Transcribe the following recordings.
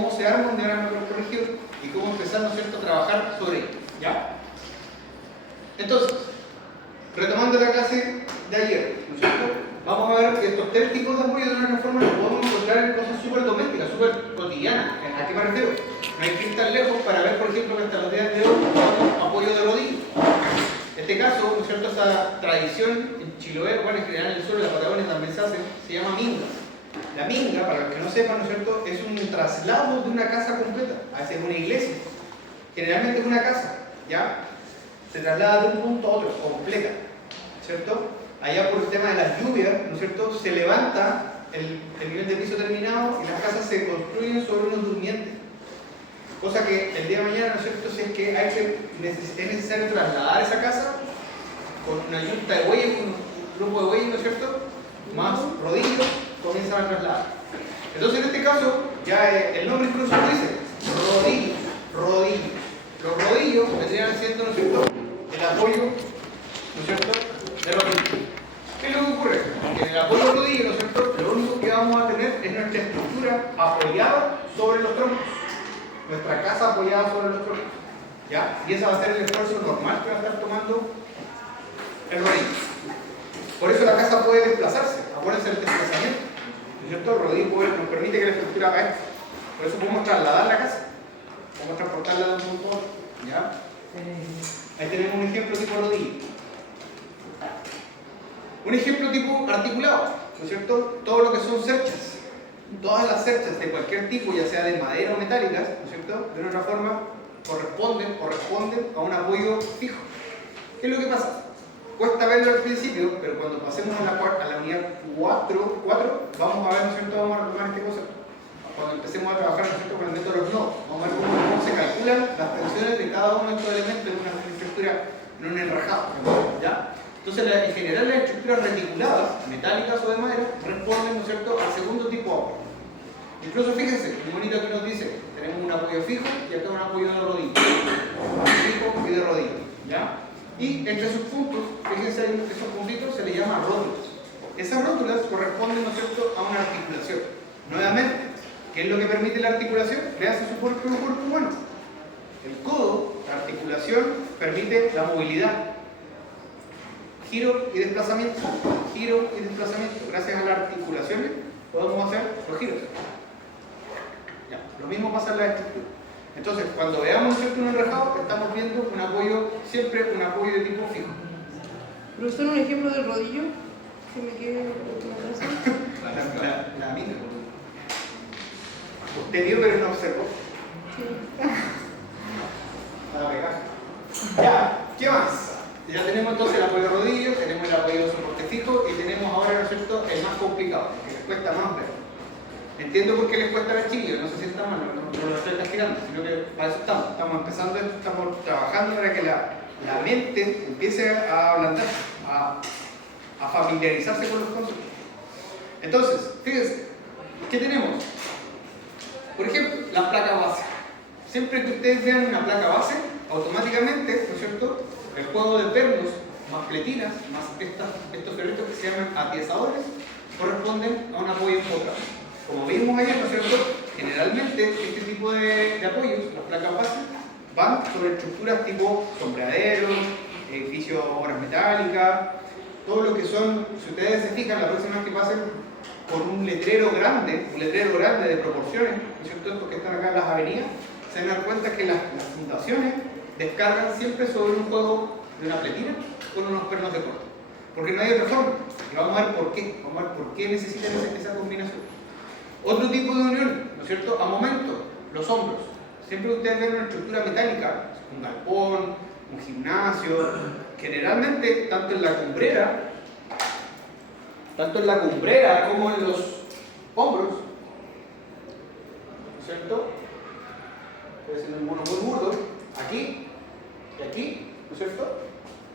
cómo se arma un diagrama corregido y cómo empezar, ¿no es cierto?, a trabajar sobre ello, ¿ya? Entonces, retomando la clase de ayer, ¿no es cierto?, vamos a ver que estos tres tipos de apoyo de una forma los podemos encontrar en cosas súper domésticas, súper cotidianas. ¿A qué me refiero? No hay que ir tan lejos para ver, por ejemplo, que hasta los días de hoy usamos apoyo de rodillo. En este caso, ¿no es cierto?, esa tradición en Chiloé, bueno, en general en el sur de la Patagonia también se hace, se llama minga. La minga, para los que no sepan, ¿no es cierto?, es un traslado de una casa completa hacia una iglesia. Generalmente es una casa, ¿ya? Se traslada de un punto a otro, completa, ¿cierto? Allá por el tema de las lluvias, ¿no es cierto?, se levanta el nivel de piso terminado y las casas se construyen sobre unos durmientes. Cosa que el día de mañana, ¿no es cierto?, si es que es necesario trasladar esa casa con una yunta de bueyes, con un grupo de bueyes, ¿no es cierto?, más rodillos, comienzan a trasladar. Entonces, en este caso, ya el nombre incluso lo dice, rodillos, rodillos. Los rodillos vendrían siendo, ¿no es cierto?, el apoyo, ¿no es cierto?, de rodillos. ¿Qué es lo que ocurre? Que en el apoyo de rodillos, ¿no es cierto?, lo único que vamos a tener es nuestra estructura apoyada sobre los troncos. Nuestra casa apoyada sobre los troncos, ¿ya? Y ese va a ser el esfuerzo normal que va a estar tomando el rodillo. Por eso la casa puede desplazarse, acuérdense del desplazamiento, ¿no es cierto? El rodillo nos permite que la estructura haga esto. Por eso podemos trasladar la casa, podemos transportarla de un punto a otro, ¿ya? Ahí tenemos un ejemplo tipo rodillo. Un ejemplo tipo articulado, ¿no es cierto? Todo lo que son cerchas. Todas las cerchas de cualquier tipo, ya sea de madera o metálicas, ¿no es cierto?, de una forma corresponden a un apoyo fijo. ¿Qué es lo que pasa? Cuesta verlo al principio, pero cuando pasemos a la unidad 4, vamos a ver, ¿no es cierto?, vamos a retomar este concepto. Cuando empecemos a trabajar, ¿no es cierto?, con el método de los nodos, vamos a ver cómo se calculan las tensiones de cada uno de estos elementos en una estructura, en un enrejado, ¿ya? Entonces, en general, las estructuras reticuladas, metálicas o de madera, responden, ¿no es cierto?, al segundo tipo de apoyo. Incluso fíjense, muy bonito aquí nos dice, tenemos un apoyo fijo y acá un apoyo de rodillo. Fijo y de rodillo, ¿ya? Y entre sus puntos, fíjense, esos puntitos se les llama rótulas. Esas rótulas corresponden, ¿no es cierto?, a una articulación. Nuevamente, ¿qué es lo que permite la articulación? Véase su cuerpo humano. El codo, la articulación, permite la movilidad. Giro y desplazamiento. Giro y desplazamiento. Gracias a las articulaciones podemos hacer los giros. Ya. Lo mismo pasa en la estructura. Entonces, cuando veamos un enrejado, estamos viendo un apoyo, siempre un apoyo de tipo fijo. Profesor, un ejemplo del rodillo, que me quede la mina. Usted vio pero no observó. Sí. Para pegar. Ya, ¿qué más? Ya tenemos entonces el apoyo de rodillo, tenemos el apoyo de soporte fijo y tenemos ahora, ¿no es cierto?, el más complicado, el que les cuesta más ver. Entiendo por qué les cuesta ver, chiquillos, no se sientan mal, no lo estoy castigando, sino que para eso estamos empezando, estamos trabajando para que la mente empiece a ablandarse, a familiarizarse con los conceptos. Entonces, fíjense, ¿qué tenemos? Por ejemplo, las placas base. Siempre que ustedes vean una placa base, automáticamente, ¿no es cierto?, el juego de pernos más pletinas, más estos ferritos que se llaman atiazadores, corresponden a un apoyo enfocado. Como vimos ayer, ¿no es cierto?, generalmente este tipo de apoyos, las placas base, van sobre estructuras tipo sombreaderos, edificios, obras metálicas, todo lo que son, si ustedes se fijan, la próxima vez que pasen por un letrero grande de proporciones, ¿no es cierto?, estos que están acá en las avenidas, se van a dar cuenta que las fundaciones descargan siempre sobre un juego de una pletina con unos pernos de corte. Porque no hay otra forma. Y vamos a ver por qué. Vamos a ver por qué necesitan esa combinación. Otro tipo de unión, ¿no es cierto? A momento, los hombros. Siempre ustedes ven una estructura metálica, un galpón, un gimnasio. Generalmente, tanto en la cumbrera como en los hombros, ¿no es cierto? Puede ser un mono muy burdo, aquí y aquí, ¿no es cierto?,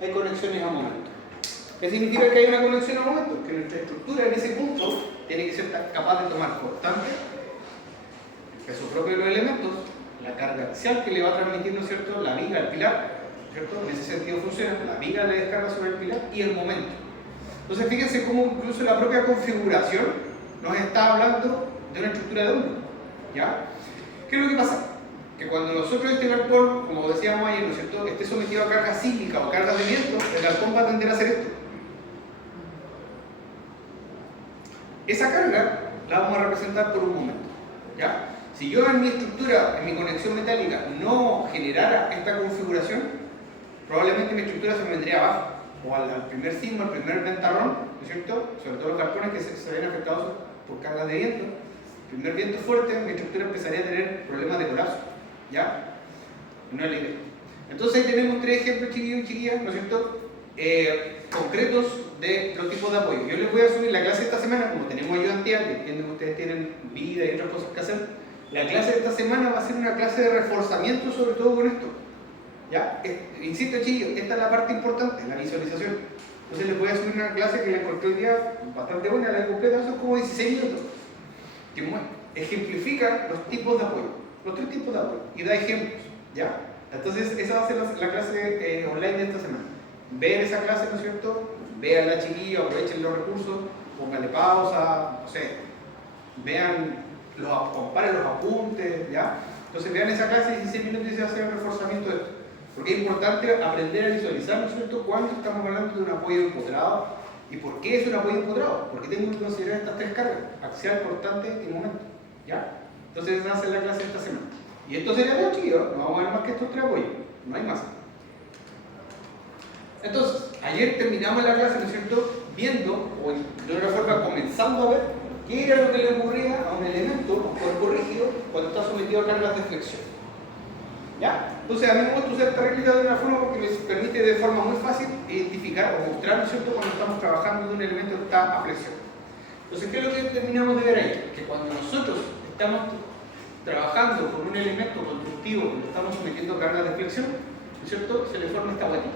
hay conexiones a momento. ¿Qué significa que hay una conexión a momento? Que nuestra estructura en ese punto tiene que ser capaz de tomar constante el peso propio de los elementos, la carga axial que le va a transmitir, ¿no es cierto?, la viga al pilar, ¿no es cierto? En ese sentido funciona, la viga le descarga sobre el pilar y el momento. Entonces fíjense cómo incluso la propia configuración nos está hablando de una estructura de hombro, ¿ya? ¿Qué es lo que pasa? Que cuando nosotros este galpón, como decíamos ayer, ¿no es cierto?, esté sometido a carga sísmica o cargas de viento, el galpón va a tender a hacer esto. Esa carga la vamos a representar por un momento, ¿ya? Si yo en mi estructura, en mi conexión metálica, no generara esta configuración, probablemente mi estructura se me vendría abajo, o al primer sismo, al primer ventarrón, ¿no es cierto?, sobre todo los galpones que se ven afectados por cargas de viento, el primer viento fuerte, mi estructura empezaría a tener problemas de colapso, ¿ya? No es la idea. Entonces ahí tenemos tres ejemplos, chiquillos y chiquillas, ¿no es cierto?, concretos de los tipos de apoyo. Yo les voy a subir la clase de esta semana, como tenemos ayudantía, que entiendo que ustedes tienen vida y otras cosas que hacer. La clase de esta semana va a ser una clase de reforzamiento, sobre todo con esto. ¿Ya? Insisto, chiquillos, esta es la parte importante, la visualización. Entonces les voy a subir una clase que la encontré hoy día bastante buena, la completa, son como 16 minutos, que ejemplifica los tipos de apoyo, los tres tipos de apoyo, y da ejemplos. ¿Ya? Entonces esa va a ser la clase online de esta semana. Vean esa clase, ¿no es cierto? Vean la chiquillos, aprovechen los recursos, pónganle pausa, no sé, vean, comparen los apuntes, ¿ya? Entonces vean esa clase de 16 minutos y se hace un reforzamiento de esto. Porque es importante aprender a visualizar, ¿no es cierto?, cuando estamos hablando de un apoyo empotrado y por qué es un apoyo empotrado. Porque tengo que considerar estas tres cargas, axial, cortante y momento, ¿ya? Entonces esa va a ser la clase de esta semana. Y esto sería todo, chiquillos, no vamos a ver más que estos tres apoyos, no hay más. Entonces, ayer terminamos la clase, ¿no es cierto?, viendo, o de una forma comenzando a ver, qué era lo que le ocurría a un elemento, un cuerpo rígido, cuando está sometido a cargas de flexión. ¿Ya? Entonces, a mí me gusta usar esta reglita de una forma porque me permite de forma muy fácil identificar o mostrar, ¿no es cierto?, cuando estamos trabajando de un elemento que está a flexión. Entonces, ¿qué es lo que terminamos de ver ahí? Que cuando nosotros estamos trabajando con un elemento constructivo que lo estamos sometiendo a cargas de flexión, ¿no es cierto?, se le forma esta vuelta.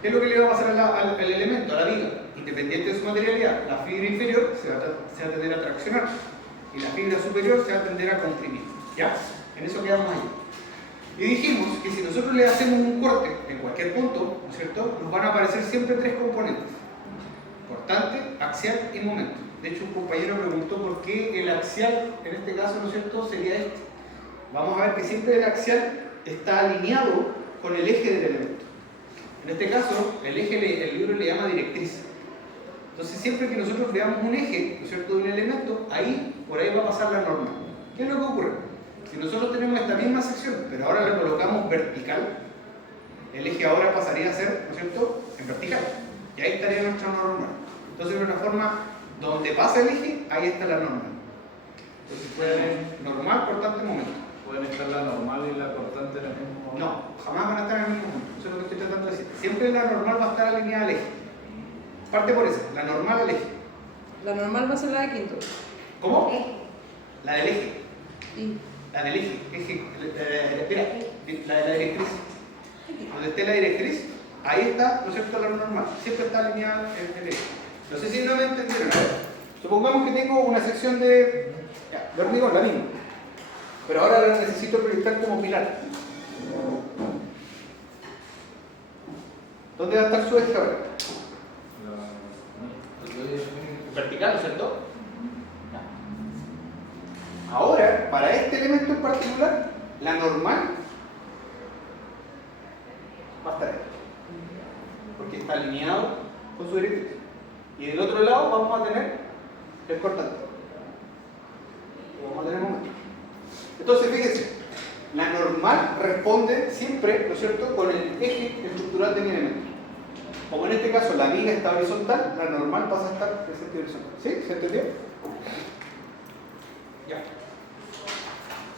¿Qué es lo que le va a pasar al elemento, a la viga? Independiente de su materialidad, la fibra inferior se va a tender a traccionar y la fibra superior se va a tender a comprimir. ¿Ya? En eso quedamos ahí. Y dijimos que si nosotros le hacemos un corte en cualquier punto, ¿no es cierto?, nos van a aparecer siempre tres componentes: cortante, axial y momento. De hecho, un compañero preguntó por qué el axial, en este caso, ¿no es cierto?, sería este. Vamos a ver que siempre el axial está alineado con el eje del elemento. En este caso, el libro le llama directriz. Entonces, siempre que nosotros veamos un eje, ¿no es cierto?, de un elemento, por ahí va a pasar la norma. ¿Qué es lo que ocurre? Si nosotros tenemos esta misma sección, pero ahora la colocamos vertical, el eje ahora pasaría a ser, ¿no es cierto?, en vertical. Y ahí estaría nuestra norma. Entonces, de una forma donde pasa el eje, ahí está la norma. Entonces, puede haber normal, cortante, momento. ¿Pueden estar la normal y la cortante en el mismo momento? No, jamás van a estar en el mismo momento. Eso es lo que estoy tratando de decir. Siempre la normal va a estar alineada al eje. Parte por eso, la normal al eje. La normal va a ser la de quinto. ¿Cómo? La del eje. Sí. La del eje. Mira, la de la directriz. Donde esté la directriz, ahí está, ¿no es cierto?, la normal. Siempre está alineada el eje. No sé si no me entendieron. Supongamos que tengo una sección de hormigón, la misma. Pero ahora la necesito proyectar como pilar. ¿Dónde va a estar su eje ahora? Vertical, ¿no es cierto? Ahora, para este elemento en particular, la normal va a estar ahí. Porque está alineado con su directriz. Y del otro lado vamos a tener el cortante. Y vamos a tener momento. Entonces, fíjense, la normal responde siempre, ¿no es cierto?, con el eje estructural de mi elemento. Como en este caso la viga está horizontal, la normal pasa a estar presente y horizontal. ¿Sí? ¿Se entendió? Ya.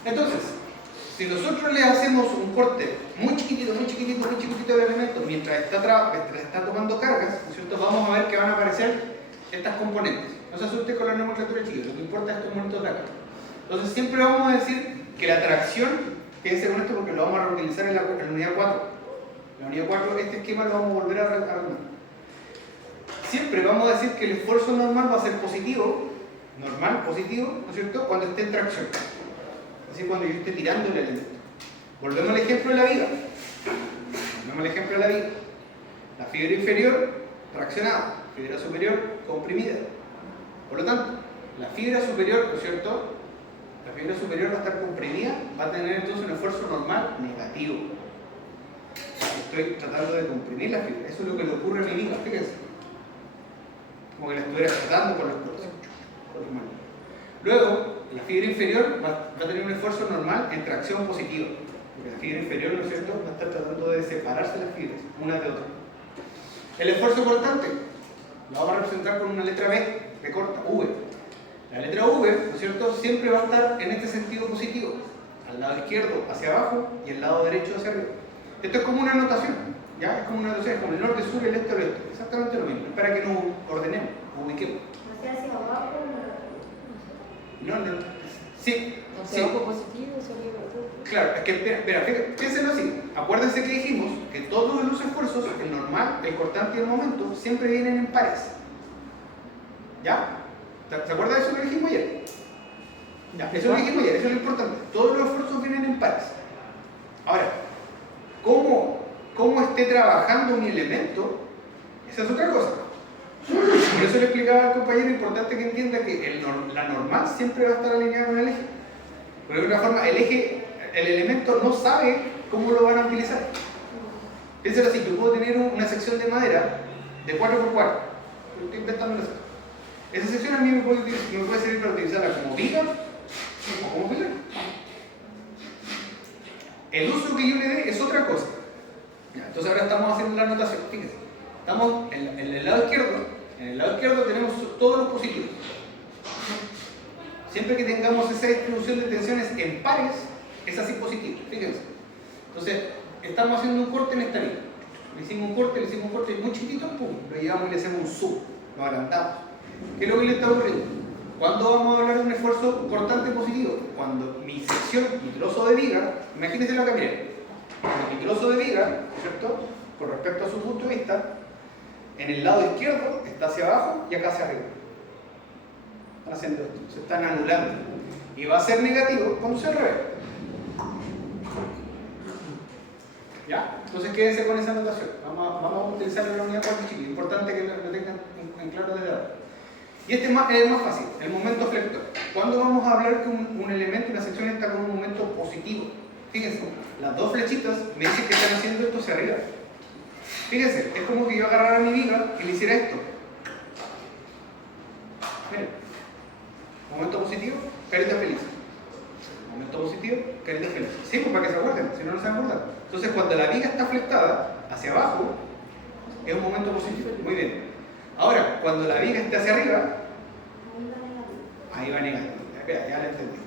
Entonces, si nosotros le hacemos un corte muy chiquitito del elemento mientras está tomando cargas, ¿no es cierto?, vamos a ver que van a aparecer estas componentes. No se asusten con la nomenclatura, chiquillos, lo que importa es estos momentos de acá. Entonces siempre vamos a decir que la tracción, fíjense con esto porque lo vamos a reutilizar en la unidad 4. En la unidad 4 este esquema lo vamos a volver a retomar. Siempre vamos a decir que el esfuerzo normal va a ser positivo, positivo, ¿no es cierto?, cuando esté en tracción. Es decir, cuando yo esté tirando el elemento. Volvemos al ejemplo de la viga. La fibra inferior traccionada, fibra superior comprimida. Por lo tanto, la fibra superior, ¿no es cierto?, La fibra superior va a estar comprimida, va a tener entonces un esfuerzo normal negativo. Estoy tratando de comprimir la fibra. Eso es lo que le ocurre a mi viga, fíjense. Como que la estuviera tratando con las manos. Luego, la fibra inferior va a tener un esfuerzo normal en tracción positiva. Porque la fibra inferior, ¿no es cierto?, va a estar tratando de separarse las fibras, una de otra. El esfuerzo cortante lo vamos a representar con una letra B corta, V. La letra V, ¿no es cierto?, siempre va a estar en este sentido positivo, al lado izquierdo hacia abajo y el lado derecho hacia arriba. Esto es como una notación, ¿ya? Es como una notación, es como el norte, sur, el este, oeste. Exactamente lo mismo, es para que nos ordenemos, nos ubiquemos. Hacia abajo, No, sí. Hacia abajo positivo, hacia arriba. Claro, es que, espera, piénsenlo así. Acuérdense que dijimos que todos los esfuerzos, el normal, el cortante y el momento, siempre vienen en pares. ¿Ya? ¿Se acuerdan de eso que dijimos ayer? Ya, eso lo dijimos ayer, eso es lo importante. Todos los esfuerzos vienen en pares. Ahora, ¿cómo esté trabajando mi elemento? Esa es otra cosa. Por eso le explicaba al compañero, importante que entienda que la normal siempre va a estar alineada con el eje. Porque de otra forma, el elemento no sabe cómo lo van a utilizar. Piénsalo así, yo puedo tener una sección de madera de 4x4. Estoy inventando eso. Esa sección a mí me puede servir para utilizarla como viga o como pilar. El uso que yo le dé es otra cosa. Ya, entonces ahora estamos haciendo la anotación. Fíjense, estamos en el lado izquierdo. En el lado izquierdo tenemos todos los positivos. Siempre que tengamos esa distribución de tensiones en pares, es así positivo. Fíjense. Entonces, estamos haciendo un corte en esta línea. Le hicimos un corte muy chiquito, pum, lo llevamos y le hacemos un zoom, lo agrandamos. ¿Qué es lo que le está ocurriendo? ¿Cuándo vamos a hablar de un esfuerzo cortante positivo? Cuando mi sección, mi trozo de viga, imagínense lo que miren. Cuando mi trozo de viga, ¿cierto?, con respecto a su punto de vista, en el lado izquierdo está hacia abajo y acá hacia arriba. Están haciendo esto, se están anulando. Y va a ser negativo cuando sea al revés. ¿Ya? Entonces quédense con esa anotación. Vamos a utilizar la unidad cuarto chiquito. Importante que lo tengan en claro desde ahora. Y este es más fácil, el momento flector. ¿Cuándo vamos a hablar que un elemento, una sección está con un momento positivo? Fíjense, las dos flechitas me dicen que están haciendo esto hacia arriba. Fíjense, es como que yo agarrara mi viga y le hiciera esto. Miren, momento positivo, carita feliz. Momento positivo, carita feliz. Sí, pues para que se acuerden, si no, no se van a acordar. Entonces, cuando la viga está flectada hacia abajo, es un momento positivo. Muy bien. Ahora, cuando la viga está hacia arriba, ahí va negativo. Ya la entendí.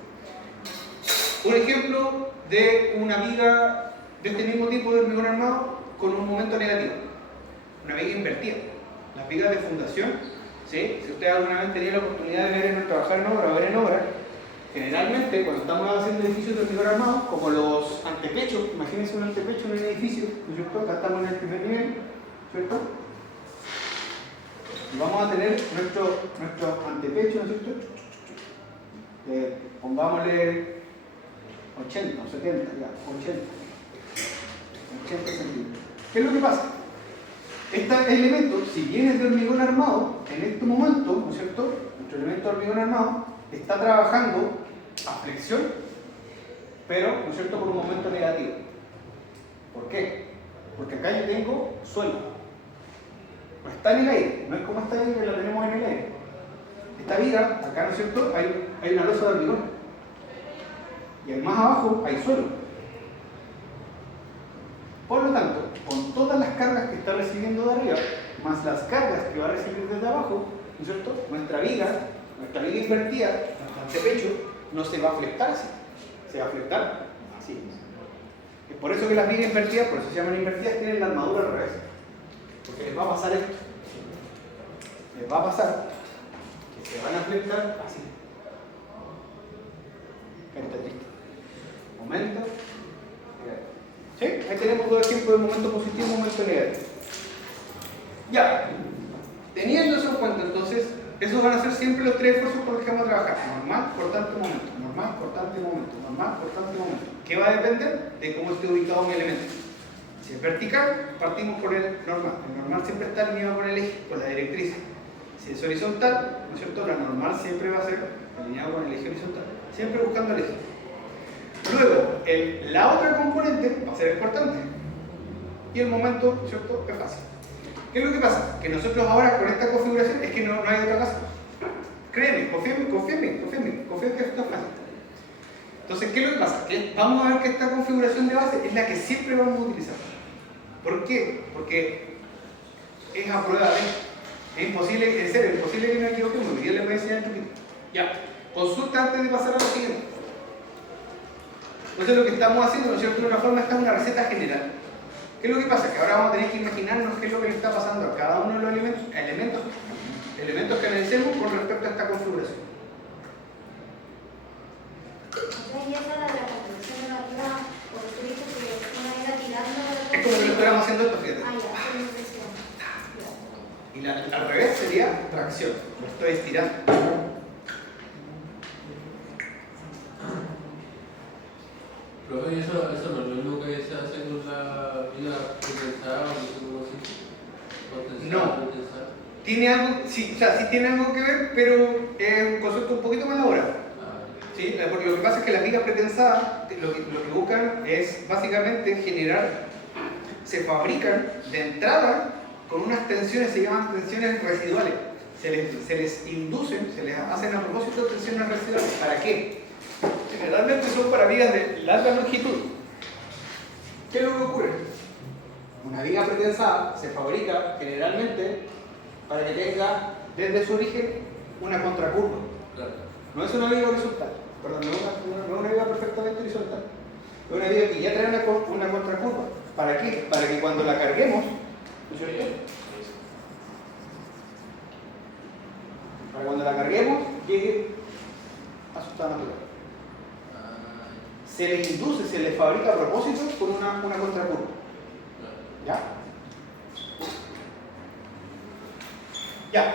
Un ejemplo de una viga de este mismo tipo de hormigón armado con un momento negativo. Una viga invertida. Las vigas de fundación, ¿sí? Si ustedes alguna vez tenían la oportunidad de trabajar en obra o ver en obra, generalmente cuando estamos haciendo edificios de hormigón armado, como los antepechos, imagínense un antepecho en un edificio, ¿no es cierto? Acá estamos en el primer nivel, ¿cierto? Y vamos a tener nuestro antepecho, ¿no es cierto? Pongámosle 80 o 70, ya, 80 centímetros. ¿Qué es lo que pasa? Este elemento, si bien es de hormigón armado, en este momento, ¿no es cierto?, nuestro elemento de hormigón armado está trabajando a flexión, pero, ¿no es cierto?, por un momento negativo. ¿Por qué? Porque acá yo tengo suelo. No está en el aire, no es como esta viga que la tenemos en el aire. Esta viga, acá, ¿no es cierto?, hay una losa de hormigón. Y más abajo hay suelo. Por lo tanto, con todas las cargas que está recibiendo de arriba, más las cargas que va a recibir desde abajo, ¿no es cierto?, nuestra viga invertida, nuestro antepecho, no se va a flectar así. Se va a flectar así. Es por eso que las vigas invertidas, por eso se llaman invertidas, tienen la armadura al revés. Porque les va a pasar esto. Les va a pasar que se van a flectar así. Carita triste. Momento. ¿Sí? Ahí tenemos dos ejemplos de momento positivo y momento negativo. Ya. Teniendo eso en cuenta, entonces, esos van a ser siempre los tres esfuerzos por los que vamos a trabajar. Normal, cortante, momento. Normal, cortante, momento. Normal, cortante, momento. ¿Qué va a depender? De cómo esté ubicado mi elemento. Si es vertical, partimos por el normal. El normal siempre está alineado con el eje, con la directriz. Si es horizontal, ¿no es cierto?, la normal siempre va a ser alineado con el eje horizontal. Siempre buscando el eje. Luego, la otra componente va a ser el cortante. Y el momento, ¿cierto? Es fácil. ¿Qué es lo que pasa? Que nosotros ahora con esta configuración es que no hay otra cosa. Créeme, confía en que esto es fácil. Entonces, ¿qué es lo que pasa? Que vamos a ver que esta configuración de base es la que siempre vamos a utilizar. ¿Por qué? Porque es a prueba de. Es imposible, en serio, es imposible que me equivoque, porque hoy día les voy a enseñar un poquito. Ya, consulta antes de pasar a lo siguiente. Entonces lo que estamos haciendo, ¿no es cierto?, de una forma, esta es una receta general. ¿Qué es lo que pasa? Que ahora vamos a tener que imaginarnos qué es lo que le está pasando a cada uno de los elementos que analicemos con respecto a esta configuración. Y esa era la conclusión de la prueba, porque tú dices que una era tirando. Es como que lo estuviéramos haciendo esto, fíjate. Ah, ya, es impresión. Y al revés sería tracción. Lo estoy estirando. Profe, eso no es lo mismo que se hace con la vida condensada o no sé cómo se dice. No. Condensar. Tiene algo, sí, o sea, sí tiene algo que ver, pero es un concepto un poquito más elaborado. ¿Sí? Porque lo que pasa es que las vigas pretensadas lo que buscan es básicamente generar, se fabrican de entrada con unas tensiones, se llaman tensiones residuales. Se les inducen, se les hacen a propósito tensiones residuales. ¿Para qué? Generalmente son para vigas de larga longitud. ¿Qué es lo que ocurre? Una viga pretensada se fabrica generalmente para que tenga desde su origen una contracurva. Claro. No es una viga horizontal, perdón, no es una viga perfectamente horizontal. Es una viga que ya trae una contracurva. ¿Para qué? Para que cuando la carguemos, ¿no es cierto? Para cuando la carguemos, llegue a su estado natural. Se les induce, se les fabrica a propósito con una contracurva. ¿Ya? Ya.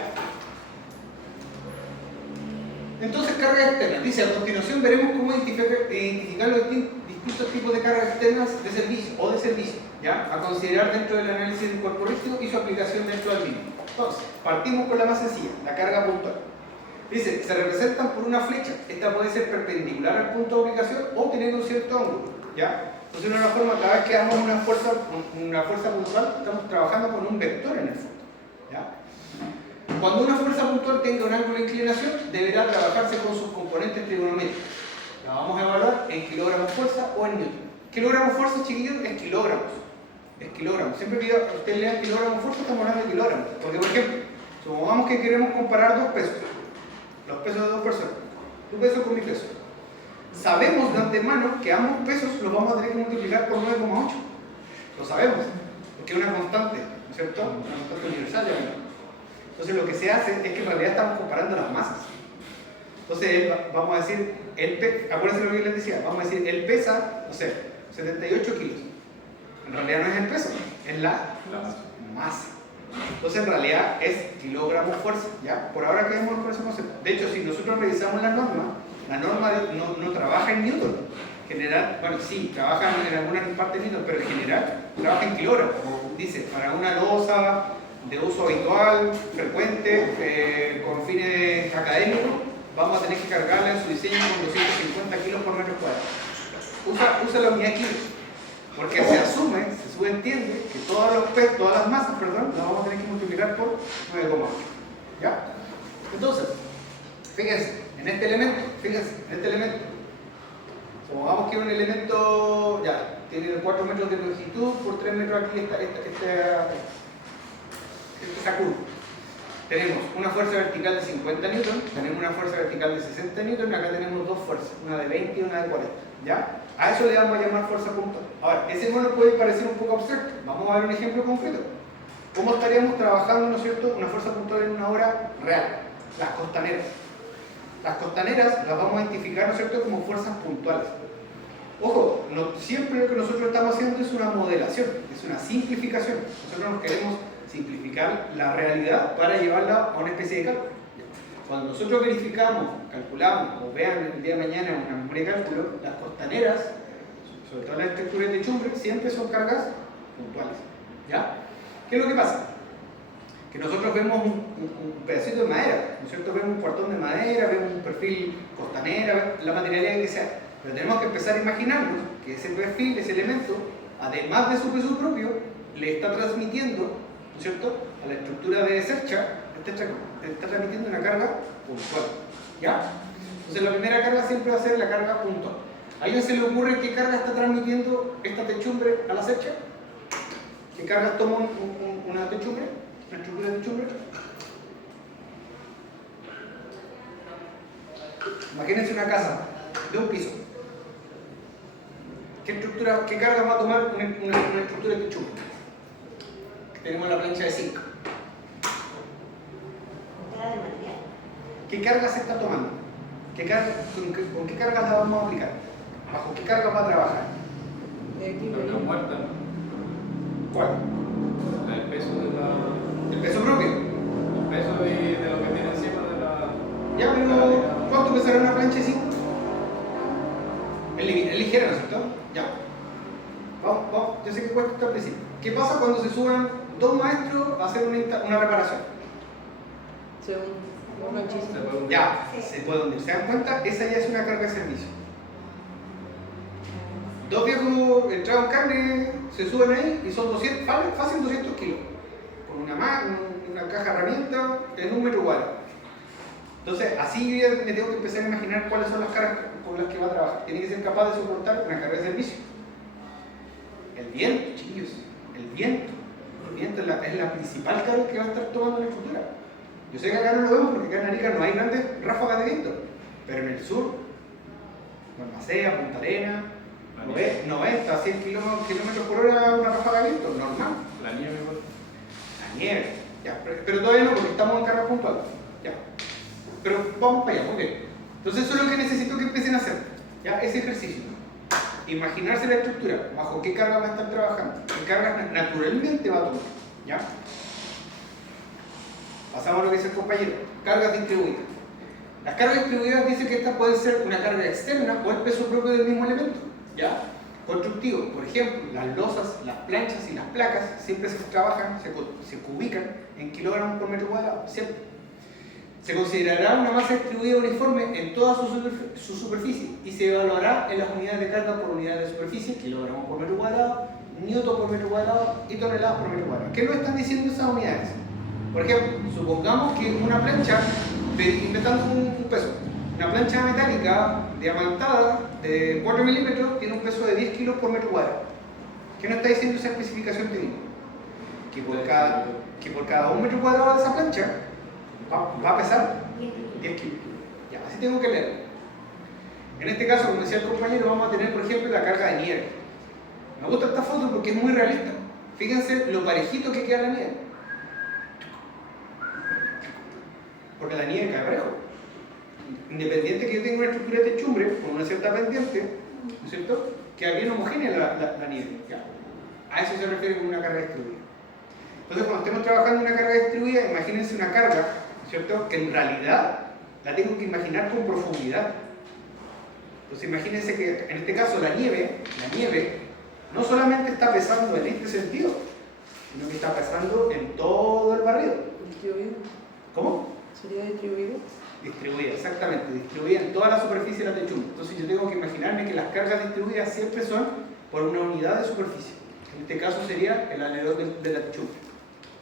Entonces, cargas externas. Dice, a continuación veremos cómo identificar los distintos tipos de cargas externas de servicio o de servicio, ¿ya? A considerar dentro del análisis corporístico y su aplicación dentro del mismo. Entonces, partimos con la más sencilla, la carga puntual. Dice, se representan por una flecha. Esta puede ser perpendicular al punto de aplicación o tener un cierto ángulo, ¿ya? Entonces, de una forma, cada vez que damos una fuerza puntual, estamos trabajando con un vector en el fondo, ¿ya? Cuando una fuerza puntual tenga un ángulo de inclinación, deberá trabajarse con sus componentes trigonométricos. La vamos a evaluar en kilogramos fuerza o en newton. Kilogramos fuerza, chiquillos, es kilogramos. Es kilogramos. Siempre que ustedes lean kilogramos fuerza, estamos hablando de kilogramos. Porque, por ejemplo, supongamos que queremos comparar dos pesos. Los pesos de dos personas. Tu peso con mi peso. Sabemos de antemano que ambos pesos los vamos a tener que multiplicar por 9,8. Lo sabemos. Porque es una constante, ¿no es cierto? Una constante universal, ya. Entonces lo que se hace es que en realidad estamos comparando las masas. Entonces vamos a decir, acuérdense lo que les decía, vamos a decir, él pesa, no sé, 78 kilos. En realidad no es el peso, es la masa. Entonces en realidad es kilogramo fuerza, ¿ya? Por ahora quedemos con ese concepto. De hecho, si nosotros revisamos la norma no trabaja en newton. En general, bueno, sí, trabaja en alguna parte de newton, pero en general trabaja en kilogramos. Dice, para una losa de uso habitual, frecuente, con fines académicos, vamos a tener que cargarla en su diseño con 250 kilos por metro cuadrado. Usa la unidad kilos, porque se asume, se subentiende que todas las masas, las vamos a tener que multiplicar por 9,8. ¿Ya? Entonces, fíjense, en este elemento, supongamos que un elemento, ya, tiene 4 metros de longitud por 3 metros aquí, esta curva. Tenemos una fuerza vertical de 50 newton, tenemos una fuerza vertical de 60 newton y acá tenemos dos fuerzas, una de 20 y una de 40. ¿Ya? A eso le vamos a llamar fuerza puntual. Ahora, ese mono puede parecer un poco abstracto. Vamos a ver un ejemplo concreto. ¿Cómo estaríamos trabajando, ¿no es cierto?, una fuerza puntual en una hora real? Las costaneras. Las costaneras las vamos a identificar, ¿no es cierto?, como fuerzas puntuales. Ojo, siempre lo que nosotros estamos haciendo es una modelación, es una simplificación. Nosotros nos queremos simplificar la realidad para llevarla a una especie de cálculo. Cuando nosotros verificamos, calculamos o vean el día de mañana una memoria de cálculo, las costaneras, sobre todo las estructuras de techumbre, siempre son cargas puntuales. ¿Ya? ¿Qué es lo que pasa? que nosotros vemos un pedacito de madera, ¿no es cierto? Vemos un cuartón de madera, vemos un perfil costanera, la materialidad que sea. Pero tenemos que empezar a imaginarnos que ese perfil, ese elemento, además de su peso propio, le está transmitiendo, ¿no es cierto?, a la estructura de Sercha, está transmitiendo una carga puntual. ¿Ya? Entonces la primera carga siempre va a ser la carga puntual. ¿A alguien se le ocurre qué carga está transmitiendo esta techumbre a la Sercha? ¿Qué carga toma una techumbre? ¿Una estructura de techumbre? Imagínense una casa de un piso. ¿Qué carga va a tomar una estructura de techumbre? Tenemos la plancha de zinc. Carga de material. ¿Qué carga se está tomando? ¿Con qué carga la vamos a aplicar? ¿Bajo qué carga va a trabajar? La muerta, ¿Cuál? el peso de la. El peso propio. El peso de lo que tiene encima de la. Ya, pero ¿cuánto pesará una plancha de zinc? Es ligera, ¿no es cierto? Ya. Vamos, yo sé que cuesta hasta el principio. ¿Qué pasa cuando se suban dos maestros a hacer una reparación? Una chiste. Se puede unir. Ya, se puede hundir. ¿Se dan cuenta? Esa ya es una carga de servicio. Dos viejos entraron en carne, se suben ahí y son 200, fácil 200 kilos. Con una caja de herramientas en un metro cuadrado. Entonces, así yo me tengo que empezar a imaginar cuáles son las cargas con las que va a trabajar. Tiene que ser capaz de soportar una carga de servicio. El viento, chiquillos, el viento. El viento es la principal carga que va a estar tomando la estructura. Yo sé que acá no lo vemos porque acá en Arica no hay grandes ráfagas de viento, pero en el sur, Balmaceda, Punta Arenas, 90, 100 kilómetros por hora una ráfaga de viento, normal. La nieve, igual. La nieve, ya, pero todavía no porque estamos en carga puntual. Ya. Pero vamos para allá, ok. Entonces eso es lo que necesito que empiecen a hacer, ya, ese ejercicio. Imaginarse la estructura, bajo qué carga va a estar trabajando, qué carga naturalmente va a tomar, ¿ya? Pasamos a lo que dice el compañero, cargas distribuidas. Las cargas distribuidas dicen que estas pueden ser una carga externa o el peso propio del mismo elemento, ¿ya? Constructivo, por ejemplo, las losas, las planchas y las placas siempre se trabajan, se ubican en kilogramos por metro cuadrado, siempre. Se considerará una masa distribuida uniforme en toda su superficie y se evaluará en las unidades de carga por unidad de superficie, kilogramos por metro cuadrado, newton por metro cuadrado y toneladas por metro cuadrado. ¿Qué nos están diciendo esas unidades? Por ejemplo, supongamos que una plancha, inventando un peso, una plancha metálica diamantada de 4 milímetros tiene un peso de 10 kilos por metro cuadrado. ¿Qué nos está diciendo esa especificación técnica? Que por cada 1 metro cuadrado de esa plancha va a pesar 10 kilos. Ya, así tengo que leerlo. En este caso, como decía el compañero, vamos a tener, por ejemplo, la carga de nieve. Me gusta esta foto porque es muy realista. Fíjense lo parejito que queda la nieve. Porque la nieve cae parejo. Independiente que yo tenga una estructura de techumbre con una cierta pendiente, ¿no es cierto? Queda bien homogénea la nieve. Ya. A eso se refiere con una carga distribuida. Entonces, cuando estemos trabajando en una carga distribuida, imagínense una carga, ¿no es cierto?, que en realidad la tengo que imaginar con profundidad. Entonces, imagínense que en este caso la nieve no solamente está pesando en este sentido, sino que está pesando en todo el barrido. ¿Distribuido? ¿Cómo? ¿Sería distribuido? Distribuida, exactamente, distribuida en toda la superficie de la techumbre. Entonces yo tengo que imaginarme que las cargas distribuidas siempre son por una unidad de superficie. En este caso sería el alerón de la techumbre.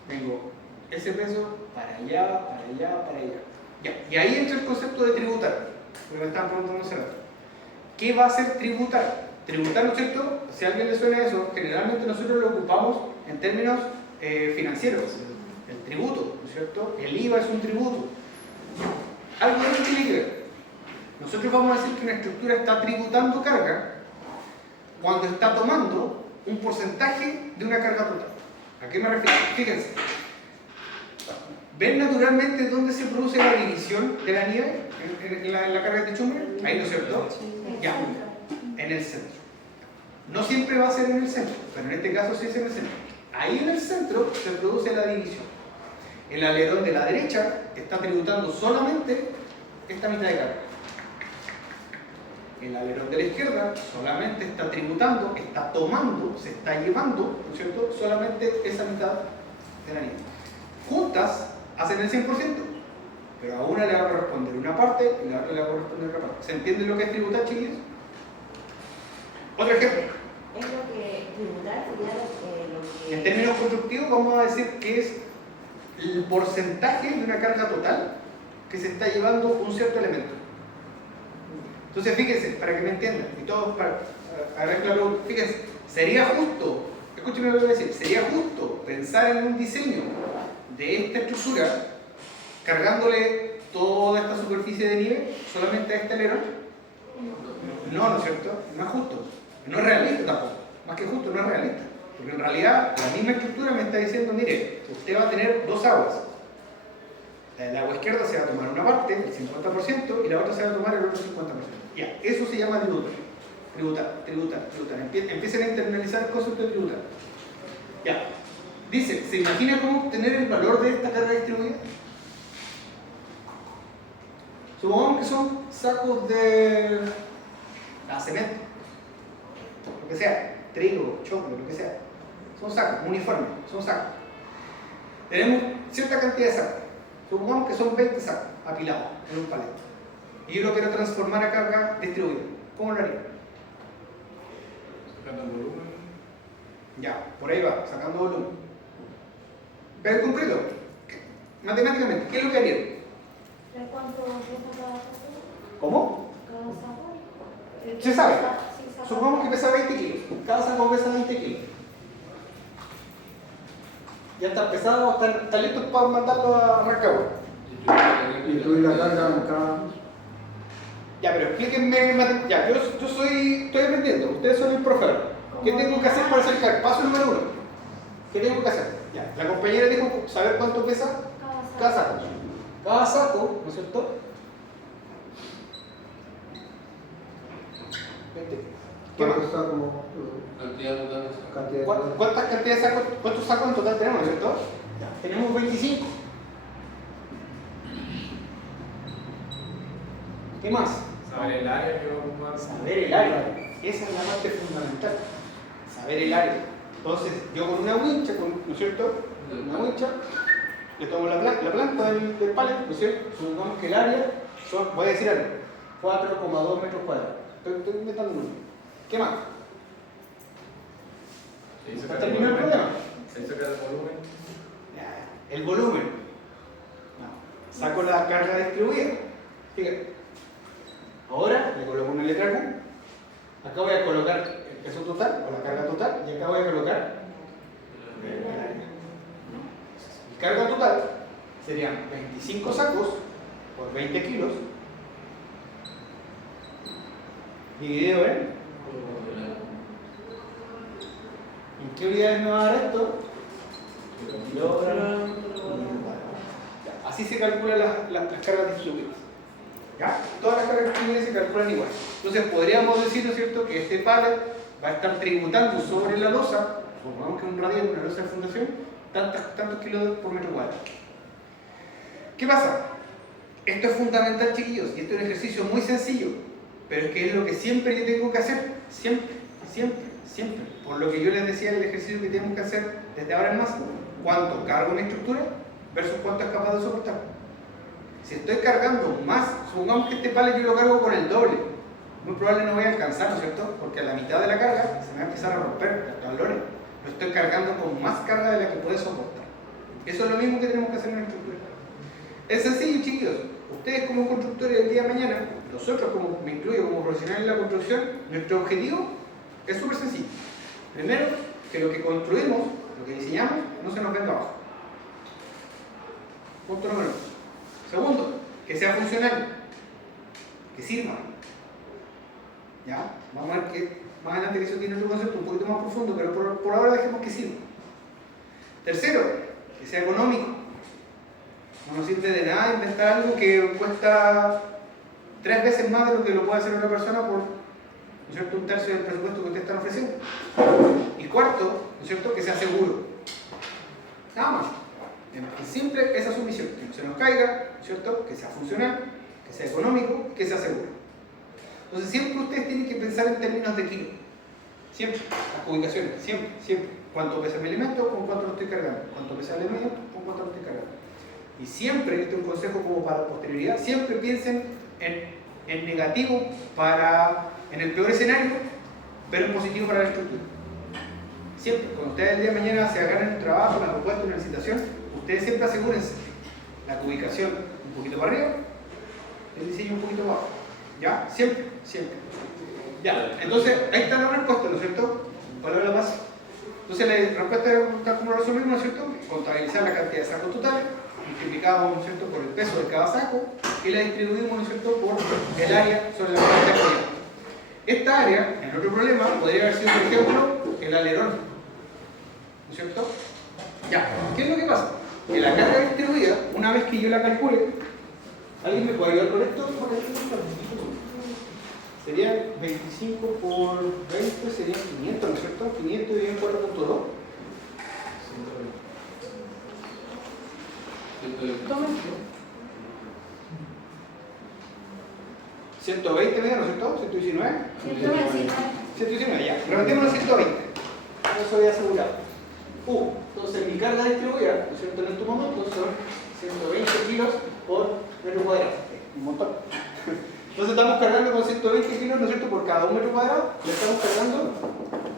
Tengo ese peso para allá, para allá, para allá. Ya. Y ahí entra el concepto de tributar. Porque me estaban preguntando hace rato. ¿Qué va a ser tributar? Tributar, ¿no es cierto? Si a alguien le suena eso, generalmente nosotros lo ocupamos en términos financieros. El tributo, ¿no es cierto? El IVA es un tributo. Algo de eso tiene que ver. Nosotros vamos a decir que una estructura está tributando carga cuando está tomando un porcentaje de una carga total. ¿A qué me refiero? Fíjense. ¿Ven naturalmente dónde se produce la división de la nieve en la carga de techumbre? Ahí, ¿no es cierto? Ya, en el centro. No siempre va a ser en el centro, pero en este caso sí es en el centro. Ahí en el centro se produce la división. El alerón de la derecha está tributando solamente esta mitad de carga. El alerón de la izquierda solamente está tributando, está tomando, se está llevando, ¿no es cierto?, solamente esa mitad de la nieve. juntas hacen el 100%, pero a una le va a corresponder una parte y a la otra le va a corresponder otra parte. ¿Se entiende lo que es tributar, chiquillos? Otro ejemplo. Es lo que tributar sería lo que... En términos constructivos vamos a decir que es el porcentaje de una carga total que se está llevando un cierto elemento. Entonces fíjense, para que me entiendan, y todos para arreglarlo, fíjense, sería justo, escúchenme lo que voy a decir, sería justo pensar en un diseño de esta estructura cargándole toda esta superficie de nieve solamente a este alerón. No, ¿no es cierto? No es justo. No es realista tampoco. Más que justo, no es realista. Porque en realidad la misma estructura me está diciendo, mire, usted va a tener dos aguas. El agua izquierda se va a tomar una parte, el 50%, y la otra se va a tomar el otro 50%. Ya, eso se llama tributar. Empiecen a internalizar el concepto de tributar. Ya, dice, ¿se imagina cómo obtener el valor de esta carga distribuida? Supongamos que son sacos de cemento, lo que sea, trigo, choclo, lo que sea. Son sacos, uniformes, son sacos. Tenemos cierta cantidad de sacos. Supongamos que son 20 sacos apilados en un palete. Y yo lo quiero transformar a carga distribuida. ¿Cómo lo haría? Sacando volumen. Ya, por ahí va, sacando volumen. Pero en concreto, matemáticamente, ¿qué es lo que haría? ¿Cuánto pesa cada saco? ¿Cómo? Cada saco. Se sabe. Sí, saco. Supongamos que pesa 20 kilos. Cada saco pesa 20 kilos. Ya está pesado, están listos para mandarlo a Rancagua. Y tú y la carga en cada... Ya, pero explíquenme, ya, yo estoy aprendiendo, ustedes son el profe. ¿Qué tengo que hacer para hacer carga? Paso número 1. ¿Qué tengo que hacer? Ya, la compañera dijo saber cuánto pesa cada saco. Cada saco, ¿no es cierto? 20. ¿Qué más? ¿Cuántos sacos? Cantidad total de sacos. Cantidad de ¿Cuántas cantidades de sacos, cuántos sacos en total tenemos, ¿no es cierto? Ya, tenemos 25. ¿Qué más? Saber el área que va a ocupar. Saber el área. Esa es la parte fundamental. Saber el área. Entonces, yo con una wincha, ¿no es cierto? Una wincha, le tomo la planta del pallet, ¿no es cierto? Supongamos que el área son, voy a decir algo, 4,2 metros cuadrados. Estoy inventando un número. ¿Qué más? ¿Para terminar el problema? Se hizo cada volumen. Ya, el volumen. No. Saco la carga distribuida. Fíjate. Ahora le coloco una letra Q. Acá voy a colocar el peso total o la carga total y acá voy a colocar el área. La carga total serían 25 sacos por 20 kilos dividido en qué unidades me va a dar esto? Kilogramos. Ya, así se calculan las cargas distribuidas. ¿Ya? Todas las cargas distribuidas se calculan igual. Entonces podríamos decir, ¿no es cierto?, que este pallet va a estar tributando sobre la losa, supongamos que es un radial, una losa de fundación, tantos kilos por metro cuadrado. ¿Qué pasa? Esto es fundamental, chiquillos, y esto es un ejercicio muy sencillo, pero es que es lo que siempre yo tengo que hacer, siempre. Por lo que yo les decía, el ejercicio que tenemos que hacer desde ahora en más, cuánto cargo mi estructura versus cuánto es capaz de soportar. Si estoy cargando más, supongamos que este pallet yo lo cargo con el doble, muy probable no voy a alcanzar, ¿no es cierto? Porque a la mitad de la carga se me va a empezar a romper los tablones. Lo estoy cargando con más carga de la que puede soportar. Eso es lo mismo que tenemos que hacer en la estructura. Es sencillo, chicos. Ustedes como constructores del día de mañana, nosotros como, me incluyo como profesional en la construcción, nuestro objetivo es súper sencillo. Primero, que lo que construimos, lo que diseñamos, no se nos venga abajo. Punto número 1. Segundo, que sea funcional, que sirva. ¿Ya? Vamos a ver que más adelante que eso tiene otro concepto un poquito más profundo, pero por ahora dejemos que sirva. Tercero, que sea económico. No nos sirve de nada inventar algo que cuesta 3 veces más de lo que lo puede hacer otra persona por, ¿no es cierto?, un tercio del presupuesto que ustedes están ofreciendo. Y cuarto, ¿no es cierto?, que sea seguro. Nada más. Siempre esa es su misión, que no se nos caiga, ¿no es cierto?, que sea funcional, que sea económico y que sea seguro. Entonces siempre ustedes tienen que pensar en términos de kilo. Siempre, las ubicaciones, siempre, siempre. ¿Cuánto pesa mi elemento? ¿Con cuánto lo estoy cargando? ¿Cuánto pesa el elemento? ¿Con cuánto lo estoy cargando? Y siempre, este es un consejo como para la posterioridad, siempre piensen en negativo en el peor escenario, pero en positivo para la estructura. Siempre, cuando ustedes el día de mañana se agarren un trabajo, una propuesta, una licitación, ustedes siempre asegúrense la ubicación un poquito para arriba, el diseño un poquito abajo. ¿Ya? Siempre, siempre. Ya, entonces ahí está la respuesta, ¿no es cierto? ¿Cuál es la base? Entonces la respuesta es como lo resolvimos, ¿no es cierto? Contabilizar la cantidad de sacos totales, multiplicamos, ¿no es cierto?, por el peso de cada saco y la distribuimos, ¿no es cierto?, por el área sobre la cantidad de proyecto. Esta área, en otro problema, podría haber sido, por ejemplo, el alerón, ¿no es cierto? Ya, ¿qué es lo que pasa? Que la carga distribuida, una vez que yo la calcule, ¿alguien me puede ayudar con esto? Sería 25 por 20, serían 500, ¿no es cierto? 500 dividido en 4.2. Toma. 120 medio, ¿no es cierto? 119. 119. 119, ya. Repetimos 120. Eso ya asegurado. Entonces mi carga distribuida, ¿no es cierto? En este momento son 120 kilos por metro cuadrado. Un montón. Entonces estamos cargando con 120 kilos, ¿no es cierto? Por cada 1 metro cuadrado, le estamos cargando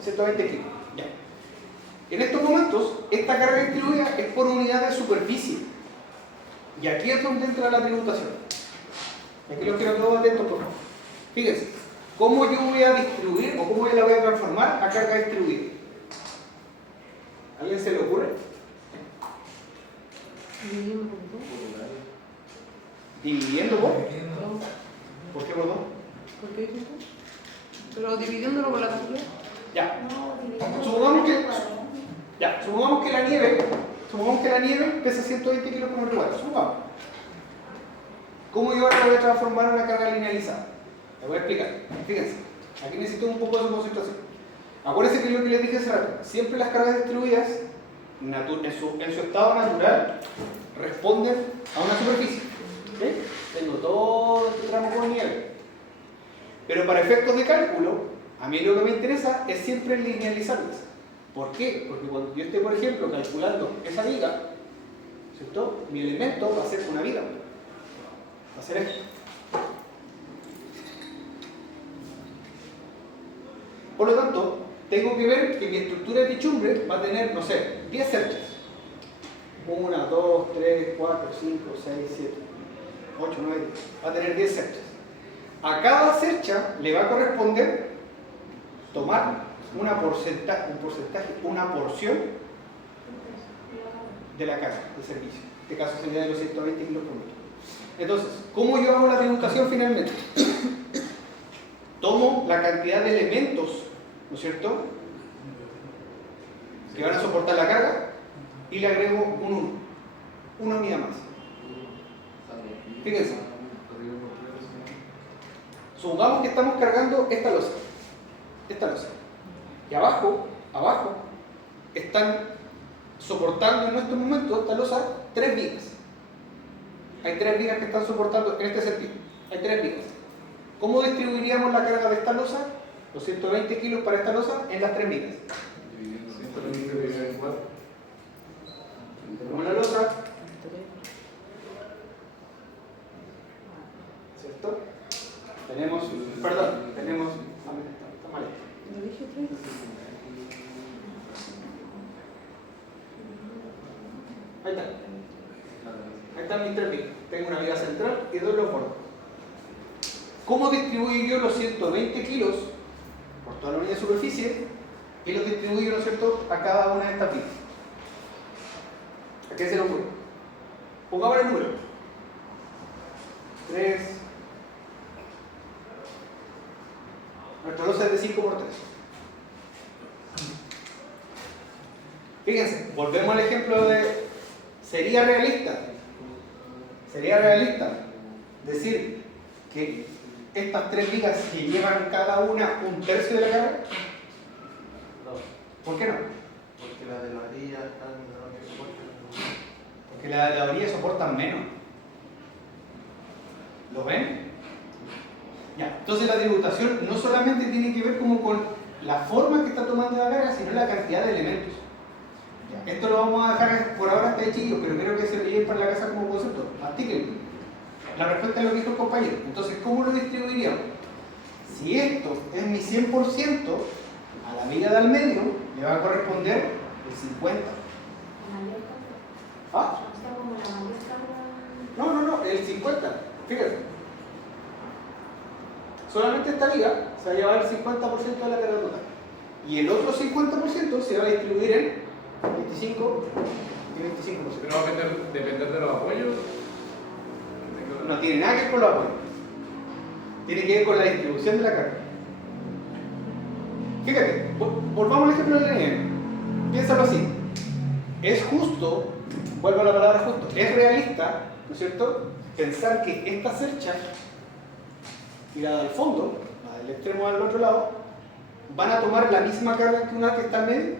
120 kilos. Ya. En estos momentos, esta carga distribuida es por unidad de superficie. Y aquí es donde entra la tributación. Aquí los quiero todos atentos, por favor. Fíjense, ¿cómo yo voy a distribuir o cómo yo la voy a transformar a carga distribuida? ¿A alguien se le ocurre? Dividiendo por. ¿Por qué por 2? ¿Por qué dices tú? Pero dividiéndolo por la cantidad. Ya. No, dividiendo Supongamos que- por cuadro. Ya, supongamos que la nieve pesa 120 kilos por metro cuadrado. Supongamos. ¿Cómo yo ahora la voy a transformar en una carga linealizada? Les voy a explicar. Fíjense, aquí necesito un poco de concentración. Acuérdense que lo que les dije hace rato, siempre las cargas distribuidas en su estado natural responden a una superficie. ¿Sí? Tengo todo este tramo con nieve. Pero para efectos de cálculo, a mí lo que me interesa es siempre linealizarlas. ¿Por qué? Porque cuando yo esté, por ejemplo, calculando esa viga, ¿cierto? Mi elemento va a ser una viga. Va a ser esto. Por lo tanto, tengo que ver que mi estructura de techumbre va a tener, no sé, 10 cerchas. 1, 2, 3, 4, 5, 6, 7, 8, 9, 10. Va a tener 10 cerchas. A cada cercha le va a corresponder tomar una porción de la carga de servicio. En este caso sería de los 120 kilos por metro. Entonces, ¿cómo yo hago la tributación finalmente? Tomo la cantidad de elementos, ¿no es cierto?, que van a soportar la carga y le agrego un 1, una unidad más. Fíjense, supongamos que estamos cargando esta losa, y abajo están soportando en estos momentos esta losa 3 vigas. Hay 3 vigas que están soportando en este sentido. Hay 3 vigas. ¿Cómo distribuiríamos la carga de esta losa? Los 120 kilos para esta losa en las 3 vigas. Tenemos la losa, ¿cierto? Tenemos, está mal hecho. ¿Lo dije 3? Ahí está. Ahí están mis 3 vigas. Tengo una viga central y 2 los bordes. ¿Cómo distribuyo yo los 120 kilos por toda la unidad de superficie y los distribuyo, ¿no es cierto?, a cada una de estas vigas? ¿A qué se le ocurre? Pongamos el número. 3. Nuestra losa es de 5 por 3. Fíjense, volvemos al ejemplo de... ¿Sería realista decir que estas 3 vigas que llevan cada una 1/3 de la carga? No, ¿Por qué no? porque las de la orilla están menor que soportan. Porque las de la orilla soportan menos. ¿Lo ven? Ya. Entonces la tributación no solamente tiene que ver como con la forma que está tomando la carga, sino la cantidad de elementos. Ya, esto lo vamos a dejar por ahora hasta ahí, chicos, pero creo que se lo lleven para la casa como concepto. Mastíquenlo. La respuesta es lo que dijo el compañero. Entonces, ¿cómo lo distribuiríamos? Si esto es mi 100%, a la viga del medio le va a corresponder el 50%. Mayor carga. ¿Ah? O sea, como la mayor carga. No, el 50%. Fíjate. Solamente esta viga se va a llevar el 50% de la carga total. Y el otro 50% se va a distribuir en 25 y 25%. Pero va a depender de los apoyos. No tiene nada que ver con los apoyos. Tiene que ver con la distribución de la carga. Fíjate, volvamos al ejemplo de la nieve. Piénsalo así. Es justo, vuelvo a la palabra justo, es realista, ¿no es cierto?, pensar que esta cercha, tirada al fondo, la del extremo del otro lado, van a tomar la misma carga que una que está en medio.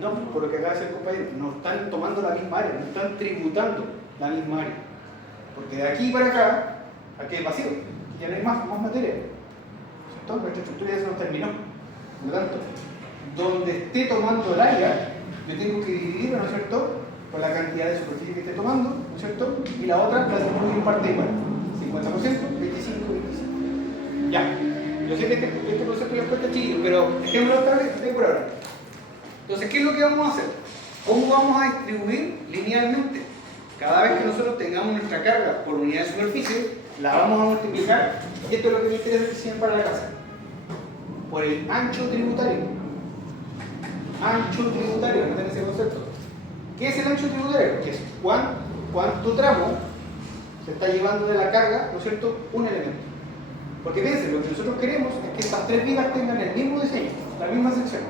No, por lo que acaba de decir el compañero, no están tomando la misma área, no están tributando la misma área. Porque de aquí para acá, aquí hay vacío, ya no hay más materia. ¿Cierto? Nuestra estructura ya se nos terminó. Por lo tanto, donde esté tomando el área, yo tengo que dividirlo, ¿no es cierto?, con la cantidad de superficie que esté tomando, ¿no es cierto?, y la otra la distribuyo en parte igual. 50%, 25, 25. Ya. Yo sé que este concepto les cuesta chillo, pero ejemplo otra vez, por ahora. Entonces, ¿qué es lo que vamos a hacer? ¿Cómo vamos a distribuir linealmente? Cada vez que nosotros tengamos nuestra carga por unidad de superficie, la vamos a multiplicar, y esto es lo que me interesa que sigan para la casa, por el ancho tributario. Ancho tributario, no ese concepto. ¿Qué es el ancho tributario? Que es cuánto tramo se está llevando de la carga, ¿no es cierto?, un elemento. Porque piensen, lo que nosotros queremos es que estas tres vigas tengan el mismo diseño, la misma sección.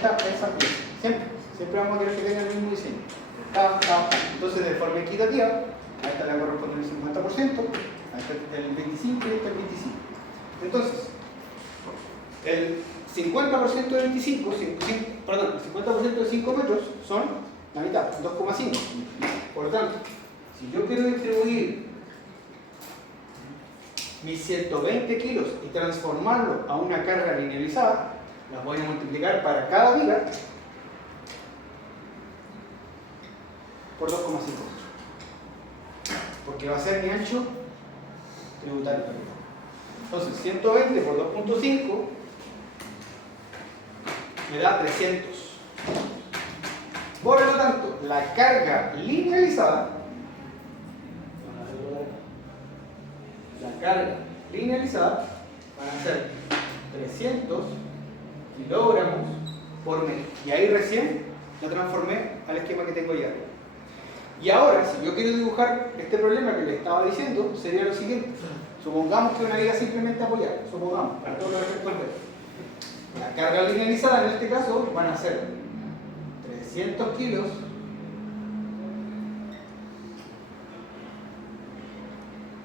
Esa pieza. Siempre vamos a querer que tengan el mismo diseño. Entonces, de forma equitativa, a esta le corresponde el 50%, a esta el 25% y esta el 25%. Entonces, el 50% de 25, perdón, el 50% de 5 metros son la mitad, 2,5. Por lo tanto, si yo quiero distribuir mis 120 kilos y transformarlo a una carga linealizada, las voy a multiplicar para cada viga por 2,5. Porque va a ser mi ancho tributario. Entonces, 120 por 2,5 me da 300. Por lo tanto, la carga linealizada, van a ser 300 kilogramos por metro. Y ahí recién lo transformé al esquema que tengo ya. Y ahora, si yo quiero dibujar este problema que les estaba diciendo, sería lo siguiente. Supongamos que una viga simplemente apoyada, supongamos, para todos los efectos ver. La carga linealizada en este caso van a ser 300 kilos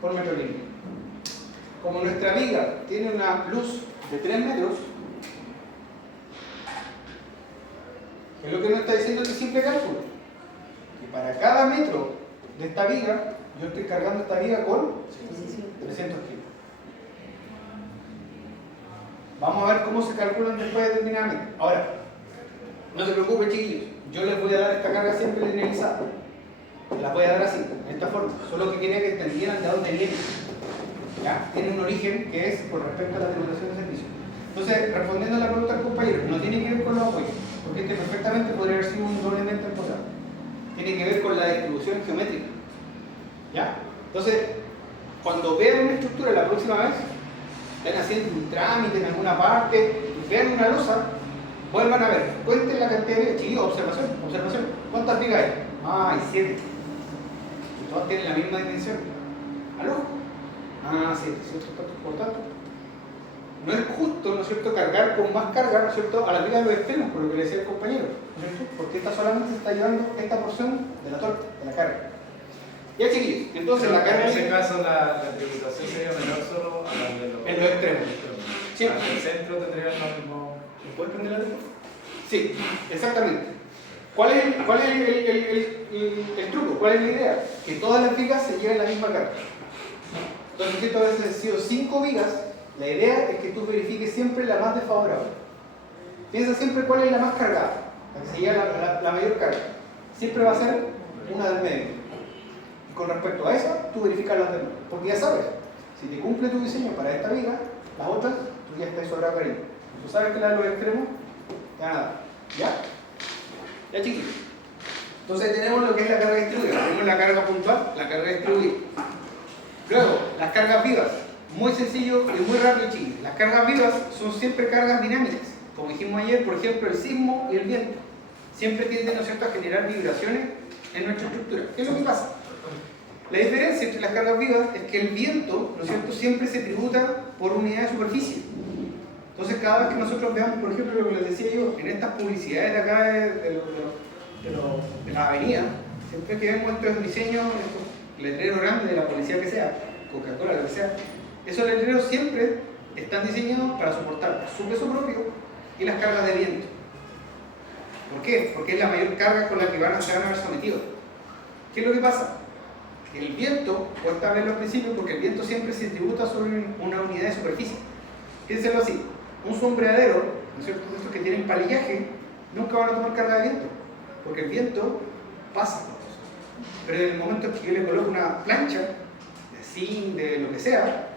por metro lineal. Como nuestra viga tiene una luz de 3 metros, es lo que nos está diciendo este simple cálculo. Que para cada metro de esta viga, yo estoy cargando esta viga con 300 kilos. Vamos a ver cómo se calculan después determinadamente. Ahora, no se preocupen, chiquillos, yo les voy a dar esta carga siempre linealizada. La voy a dar así, de esta forma. Solo que quería que entendieran de dónde viene. ¿Ya? Tiene un origen que es con respecto a la tributación de servicio. Entonces, respondiendo a la pregunta del compañero, no tiene que ver con los apoyos, porque este perfectamente podría haber sido un doblemente emposado. Tiene que ver con la distribución geométrica. ¿Ya? Entonces, cuando vean una estructura la próxima vez, estén haciendo un trámite en alguna parte, vean una losa, vuelvan a ver, cuenten la cantidad de vigas. Chiquillos, observación. ¿Cuántas vigas hay? Ah, hay 7. Y todas tienen la misma dimensión. ¿Aló? Ah, 7, ¿cierto? Por tanto, no es justo, ¿no es cierto?, cargar con más carga, ¿no es cierto?, a las vigas de los extremos, por lo que le decía el compañero, ¿no es cierto?, porque esta solamente se está llevando esta porción de la torta, de la carga. Ya, chiquillos, entonces la carga... En ese caso la tributación sería menor solo a la de los... En los extremos. Siempre. En el centro tendrían lo mismo... ¿Puedes prender la tele? Sí, exactamente. ¿Cuál es el truco? ¿Cuál es la idea? Que todas las vigas se lleven la misma carga. Entonces, esto a veces han sido 5 vigas La idea es que tú verifiques siempre la más desfavorable. Piensa siempre cuál es la más cargada, la que se lleva la mayor carga. Siempre va a ser una del medio. Y con respecto a esa, tú verificas las demás. Porque ya sabes, si te cumple tu diseño para esta viga, las otras, tú ya estás sobrado cariño. Tú sabes que la de los extremos, ya nada. ¿Ya? Ya, chiquitos. Entonces tenemos lo que es la carga distribuida. Tenemos la carga puntual, la carga distribuida. Luego, las cargas vivas. Muy sencillo y muy rápido, chiquitos. Las cargas vivas son siempre cargas dinámicas. Como dijimos ayer, por ejemplo, el sismo y el viento. Siempre tienden, ¿no es cierto?, a generar vibraciones en nuestra estructura. ¿Qué es lo que pasa? La diferencia entre las cargas vivas es que el viento, ¿no es cierto?, siempre se tributa por unidad de superficie. Entonces, cada vez que nosotros veamos, por ejemplo, lo que les decía yo, en estas publicidades de acá de la avenida, siempre que vemos estos diseños, estos letreros grandes de la policía que sea, Coca-Cola, lo que sea, esos letreros siempre están diseñados para soportar su peso propio y las cargas de viento. ¿Por qué? Porque es la mayor carga con la que van a haber sometido. ¿Qué es lo que pasa? El viento, cuesta verlo al principio, porque el viento siempre se tributa sobre una unidad de superficie. Piénsenlo así, un sombreadero, ¿no es cierto?, estos que tienen palillaje, nunca van a tomar carga de viento, porque el viento pasa. Pero en el momento en que yo le coloco una plancha, de zinc, de lo que sea,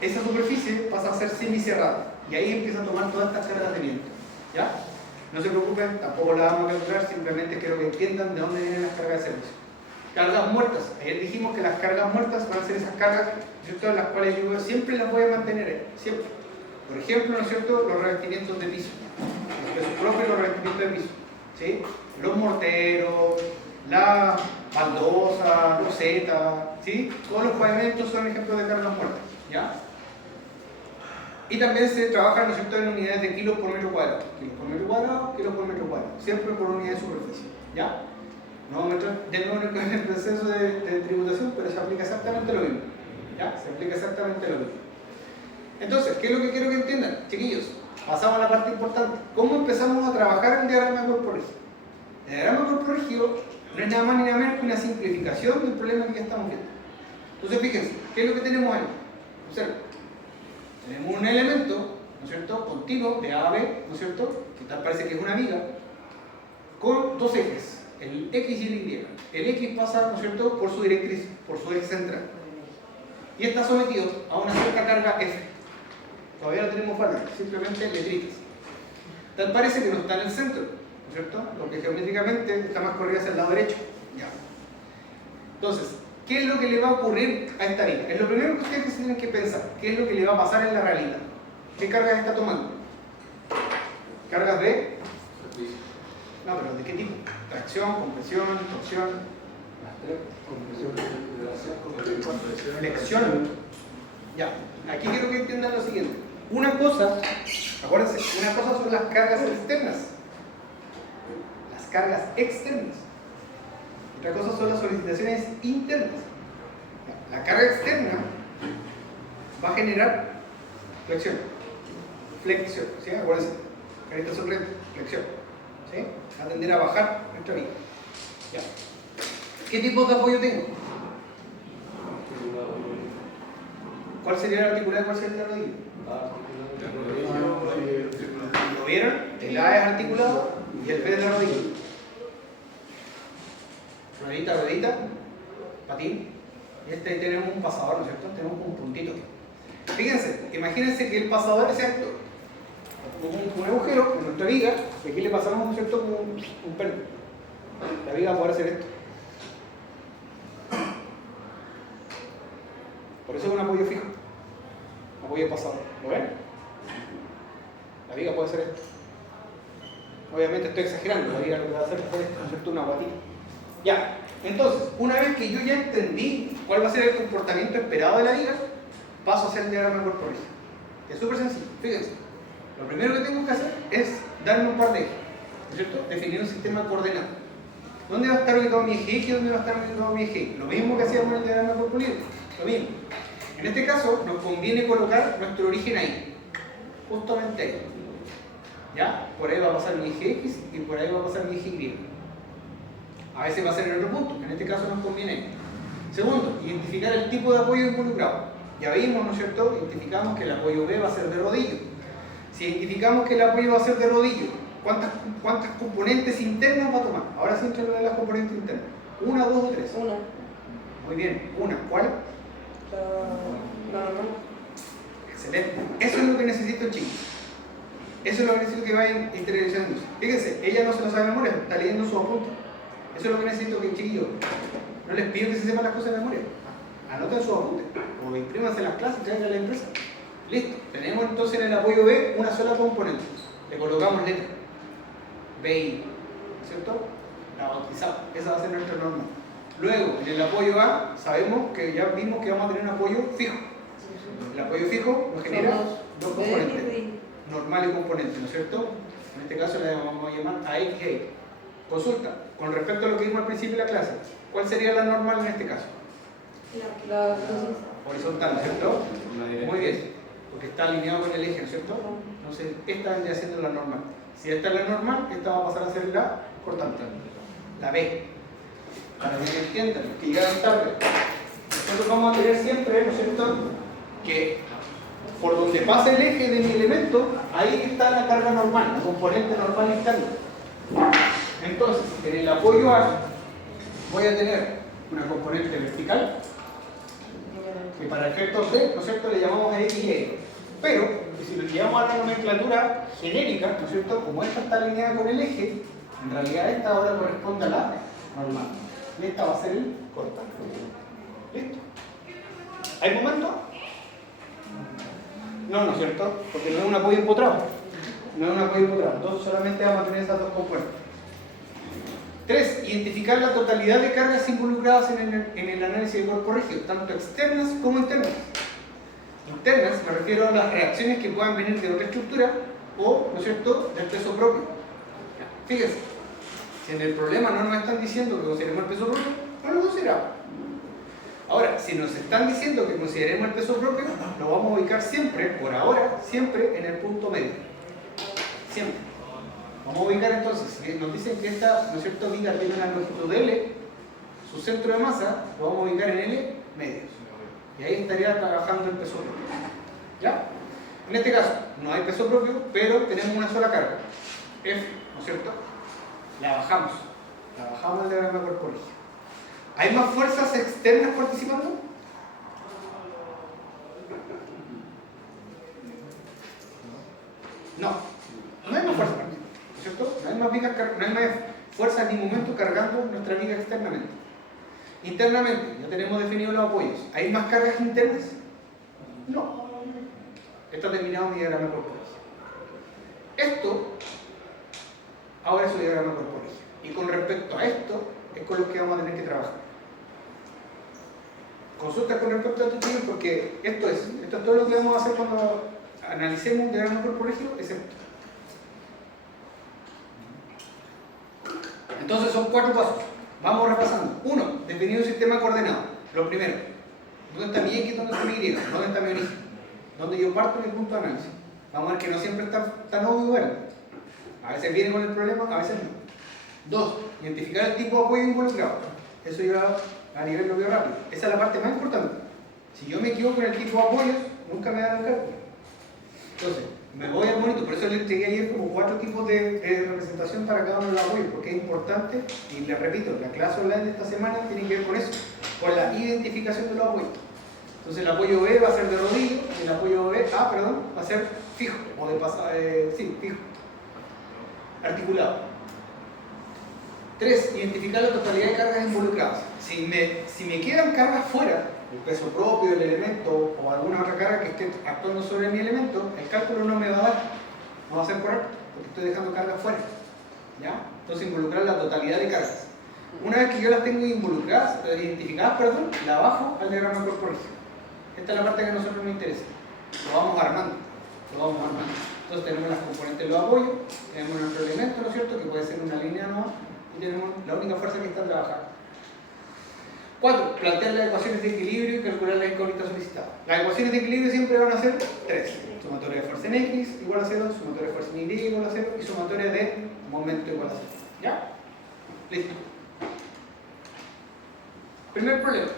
esa superficie pasa a ser semicerrada, y ahí empieza a tomar todas estas cargas de viento. ¿Ya? No se preocupen, tampoco la vamos a calcular, simplemente quiero que entiendan de dónde vienen las cargas de servicio. Cargas muertas. Ayer dijimos que las cargas muertas van a ser esas cargas, ¿cierto?, las cuales yo siempre las voy a mantener ahí, siempre. Por ejemplo, ¿no es cierto?, los revestimientos de piso, los pesos propios y los revestimientos de piso, ¿sí? Los morteros, la baldosa, loseta, ¿sí? Todos los pavimentos son ejemplos de cargas muertas, ¿ya? Y también se trabaja, ¿no es cierto?, en unidades de kilos por metro cuadrado. Kilos por metro cuadrado, kilos por metro cuadrado. Siempre por unidad de superficie. ¿Ya? No vamos a entrar de nuevo en el proceso de tributación, pero se aplica exactamente lo mismo. ¿Ya? Se aplica exactamente lo mismo. Entonces, ¿qué es lo que quiero que entiendan? Chiquillos, pasamos a la parte importante. ¿Cómo empezamos a trabajar el diagrama de cuerpo rígido? El diagrama de cuerpo rígido no es nada más ni nada menos que una simplificación del problema que ya estamos viendo. Entonces, fíjense, ¿qué es lo que tenemos ahí? Observen. Tenemos un elemento, ¿no es cierto?, continuo de A a B, ¿no es cierto?, que tal parece que es una viga, con dos ejes, el X y el Y. El X pasa, ¿no es cierto?, por su directriz, por su eje central. Y está sometido a una cierta carga F. Todavía no tenemos falta, simplemente letritas. Tal parece que no está en el centro, ¿no es cierto?, porque geométricamente está más corrida hacia el lado derecho. Ya. Entonces, ¿qué es lo que le va a ocurrir a esta viga? Es lo primero que ustedes tienen que pensar. ¿Qué es lo que le va a pasar en la realidad? ¿Qué cargas está tomando? ¿Cargas de? No, pero ¿de qué tipo? Tracción, compresión, torsión, flexión. Ya, aquí quiero que entiendan lo siguiente. Una cosa, acuérdense, una cosa son las cargas externas. Las cargas externas. Otra cosa son las solicitaciones internas. La carga externa va a generar flexión. Flexión, ¿sí? Acuérdense, carita sonriente, flexión. ¿Sí? Va a tender a bajar nuestra viga. Ya. ¿Qué tipo de apoyo tengo? ¿Cuál sería el articular y cuál sería el rodillo? ¿Lo vieron? El A es articulado y el B es la rodilla. Ruedita, ruedita, patín. Y ahí tenemos un pasador, ¿no es cierto? Tenemos un puntito. Fíjense, imagínense que el pasador es esto. Un agujero en nuestra viga, y aquí le pasamos, ¿no es cierto?, como un pelo. La viga va a poder hacer esto. Por eso es un apoyo fijo. Apoyo pasador. ¿Lo ven? La viga puede hacer esto. Obviamente estoy exagerando, la viga lo que va a hacer es, ¿no es cierto?, una guatita. Ya, entonces, una vez que yo ya entendí cuál va a ser el comportamiento esperado de la viga, paso a hacer el diagrama de cuerpo rígido. Es súper sencillo, fíjense. Lo primero que tengo que hacer es darme un par de ejes, ¿no es cierto? Definir un sistema de coordenadas. ¿Dónde va a estar ubicado mi eje X y dónde va a estar ubicado mi eje Y? Lo mismo que hacíamos en el diagrama de cuerpo libre, lo mismo. En este caso, nos conviene colocar nuestro origen ahí, justamente ahí. ¿Ya? Por ahí va a pasar mi eje X y por ahí va a pasar mi eje Y. A veces va a ser en otro punto, en este caso nos conviene. Segundo, identificar el tipo de apoyo involucrado. Ya vimos, ¿no es cierto? Identificamos que el apoyo B va a ser de rodillo. Si identificamos que el apoyo va a ser de rodillo, ¿cuántas componentes internas va a tomar? Ahora sí entra lo de las componentes internas. ¿Una, dos o tres? Una. Muy bien, una. ¿Cuál? La normal. Excelente. Eso es lo que necesito el chico. Eso es lo que necesito que vayan interiorizando. Fíjense, ella no se lo sabe de memoria, está leyendo su apunte. Eso es lo que necesito que el chiquillo. No les pido que se sepan las cosas de memoria. Anoten su apunte. O imprímanse las clases, traigan a la empresa. Listo. Tenemos entonces en el apoyo B una sola componente. Le colocamos letra. BI. ¿Cierto? La bautizamos. Esa va a ser nuestra norma. Luego, en el apoyo A, sabemos que ya vimos que vamos a tener un apoyo fijo. El apoyo fijo nos genera dos componentes. Normal y componente, ¿no es cierto? En este caso le vamos a llamar a X y A. Consulta, con respecto a lo que vimos al principio de la clase, ¿cuál sería la normal en este caso? La Horizontal, ¿no es cierto? Muy bien, porque está alineado con el eje, ¿no es cierto? Entonces, esta vendría siendo la normal. Si esta es la normal, esta va a pasar a ser la cortante, la B. Para que entiendan, que llegaron tarde. Nosotros vamos a tener siempre, ¿no es cierto?, que por donde pasa el eje de mi elemento, ahí está la carga normal, la componente normal interna. Entonces, en el apoyo A voy a tener una componente vertical, que para efectos B, ¿no es cierto?, le llamamos X y Y. Pero, si lo llevamos a la nomenclatura genérica, ¿no es cierto?, como esta está alineada con el eje, en realidad esta ahora corresponde a la normal. Y esta va a ser el cortante. ¿Listo? ¿Hay momento? No, ¿no es cierto? Porque no es un apoyo empotrado. No es un apoyo empotrado. Entonces solamente vamos a tener esas dos componentes. 3. Identificar la totalidad de cargas involucradas en el análisis de cuerpo rígido, tanto externas como internas. Internas me refiero a las reacciones que puedan venir de otra estructura o, ¿no es cierto?, del peso propio. Fíjense, si en el problema no nos están diciendo que consideremos el peso propio, no lo consideramos. Ahora, si nos están diciendo que consideremos el peso propio, lo vamos a ubicar siempre, por ahora, siempre en el punto medio. Siempre. Vamos a ubicar entonces, si nos dicen que esta, ¿no es cierto?, viga tiene una longitud L, su centro de masa lo vamos a ubicar en L medios. Y ahí estaría trabajando el peso propio. ¿Ya? En este caso, no hay peso propio, pero tenemos una sola carga. F, ¿no es cierto? La bajamos. La bajamos del diagrama de cuerpo rígido. ¿Hay más fuerzas externas participando? No. No hay más fuerzas participando, ¿no es cierto? No hay más fuerzas ni momentos cargando nuestra viga externamente. Internamente, ya tenemos definidos los apoyos. ¿Hay más cargas internas? No. Esto ha terminado mi diagrama de cuerpo rígido. Esto ahora es su diagrama de cuerpo rígido. Y con respecto a esto, es con lo que vamos a tener que trabajar. Consulta con respecto a este título porque esto es todo lo que vamos a hacer cuando analicemos un diagrama de cuerpo rígido, es esto. Entonces son 4 pasos. Vamos repasando. 1. Definir un sistema coordenado. Lo primero. ¿Dónde está mi X? ¿Dónde está mi Y? ¿Dónde está mi origen? ¿Dónde yo parto mi punto de análisis? Vamos a ver que no siempre está tan obvio igual. A veces viene con el problema, a veces no. 2. Identificar el tipo de apoyo involucrado. Eso yo a nivel lo veo rápido. Esa es la parte más importante. Si yo me equivoco en el tipo de apoyos, nunca me dan el cálculo. Entonces, me voy al monito. Por eso le entregué ayer como 4 tipos de representación para cada uno de los apoyos, porque es importante, y les repito, la clase online de esta semana tiene que ver con eso, con la identificación de los apoyos. Entonces el apoyo B va a ser de rodillo, y el apoyo A, va a ser fijo, o de pasada, fijo, articulado. 3. Identificar la totalidad de cargas involucradas. Si me quedan cargas fuera, el peso propio del elemento o alguna otra carga que esté actuando sobre mi elemento, el cálculo no me va a dar, no va a ser correcto, porque estoy dejando cargas fuera. ¿Ya? Entonces involucrar la totalidad de cargas. Una vez que yo las tengo identificadas, la bajo al diagrama de cuerpo rígido. Esta es la parte que a nosotros nos interesa. Lo vamos armando. Entonces tenemos las componentes de los apoyos, tenemos nuestro elemento, ¿no es cierto?, que puede ser una línea nueva, y tenemos la única fuerza que está trabajando. 4. Plantear las ecuaciones de equilibrio y calcular la incógnita solicitada. Las ecuaciones de equilibrio siempre van a ser 3. Sumatoria de fuerza en X igual a 0, sumatoria de fuerza en Y igual a 0 y sumatoria de momento igual a 0. ¿Ya? Listo. Primer problema.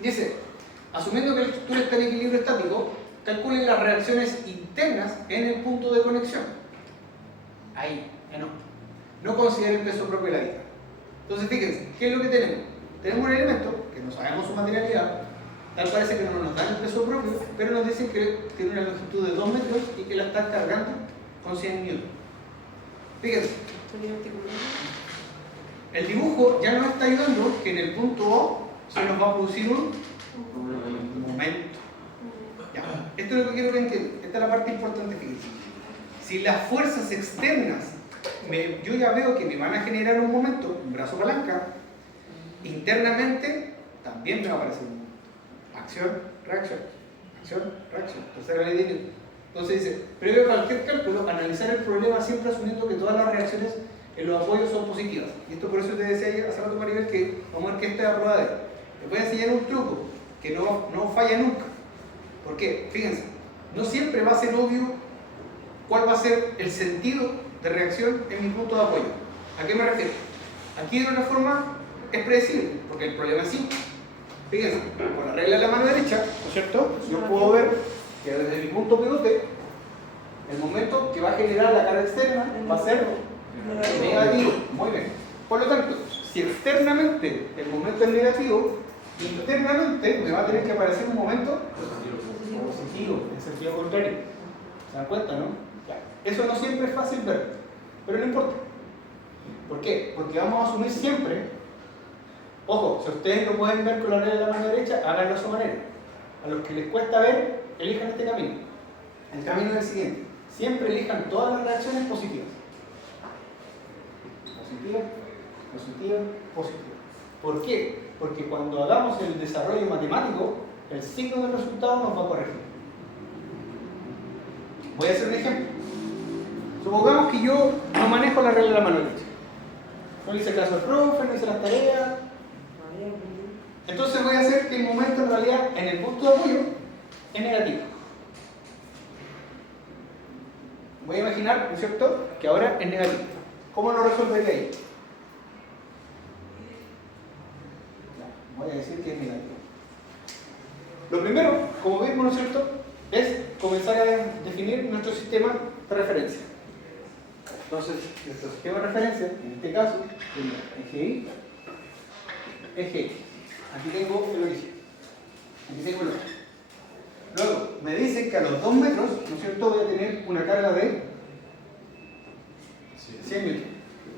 Dice, asumiendo que la estructura está en equilibrio estático, calculen las reacciones internas en el punto de conexión. Ahí, no consideren peso propio de la vida. Entonces fíjense, ¿qué es lo que tenemos? Tenemos un elemento que no sabemos su materialidad, tal parece que no nos dan el peso propio, pero nos dicen que tiene una longitud de 2 metros y que la están cargando con 100 newtons. Fíjense, el dibujo ya nos está ayudando que en el punto O se nos va a producir un momento. Ya. Esto es lo que quiero que entiendan. Esta es la parte importante, fíjense. Si las fuerzas externas, yo ya veo que me van a generar un momento, un brazo palanca, internamente también me va a aparecer un momento. Acción, reacción, acción, reacción. Tercera ley de Newton. Entonces dice, previo a cualquier cálculo, analizar el problema siempre asumiendo que todas las reacciones en los apoyos son positivas. Y esto por eso te decía hace rato, Maribel, que vamos a ver que esta es la prueba de. Les voy a enseñar un truco que no falla nunca. ¿Por qué? Fíjense, no siempre va a ser obvio cuál va a ser el sentido de reacción en mi punto de apoyo. ¿A qué me refiero? Aquí de una forma es predecible, porque el problema es simple. Fíjense, con la regla de la mano derecha, ¿no es cierto? Yo puedo ver que desde mi punto pivote, el momento que va a generar la carga externa va a ser negativo. Muy bien. Por lo tanto, si externamente el momento es negativo, internamente me va a tener que aparecer un momento positivo, en sentido contrario. ¿Se dan cuenta, no? Ya. Eso no siempre es fácil ver, pero no importa. ¿Por qué? Porque vamos a asumir siempre, ojo, si ustedes lo pueden ver con la regla de la mano derecha, háganlo a su manera. A los que les cuesta ver, elijan este camino. El camino es el siguiente: siempre elijan todas las reacciones positivas. Positiva, positiva, positiva. ¿Por qué? Porque cuando hagamos el desarrollo matemático, el signo del resultado nos va a corregir. Voy a hacer un ejemplo. Supongamos que yo no manejo la regla de la mano derecha. No le hice caso al profe, no hice las tareas. Entonces voy a hacer que el momento en realidad en el punto de apoyo es negativo. Voy a imaginar, ¿no es cierto?, que ahora es negativo. ¿Cómo lo resolvería ahí? Voy a decir que es negativo. Lo primero, como vimos, ¿no es cierto?, es comenzar a definir nuestro sistema de referencia. Entonces, nuestro sistema de referencia, en este caso, es eje Y, eje X. Aquí tengo el origen. Aquí tengo el otro. Luego, me dicen que a los 2 metros, ¿no es cierto?, voy a tener una carga de 100 newtons.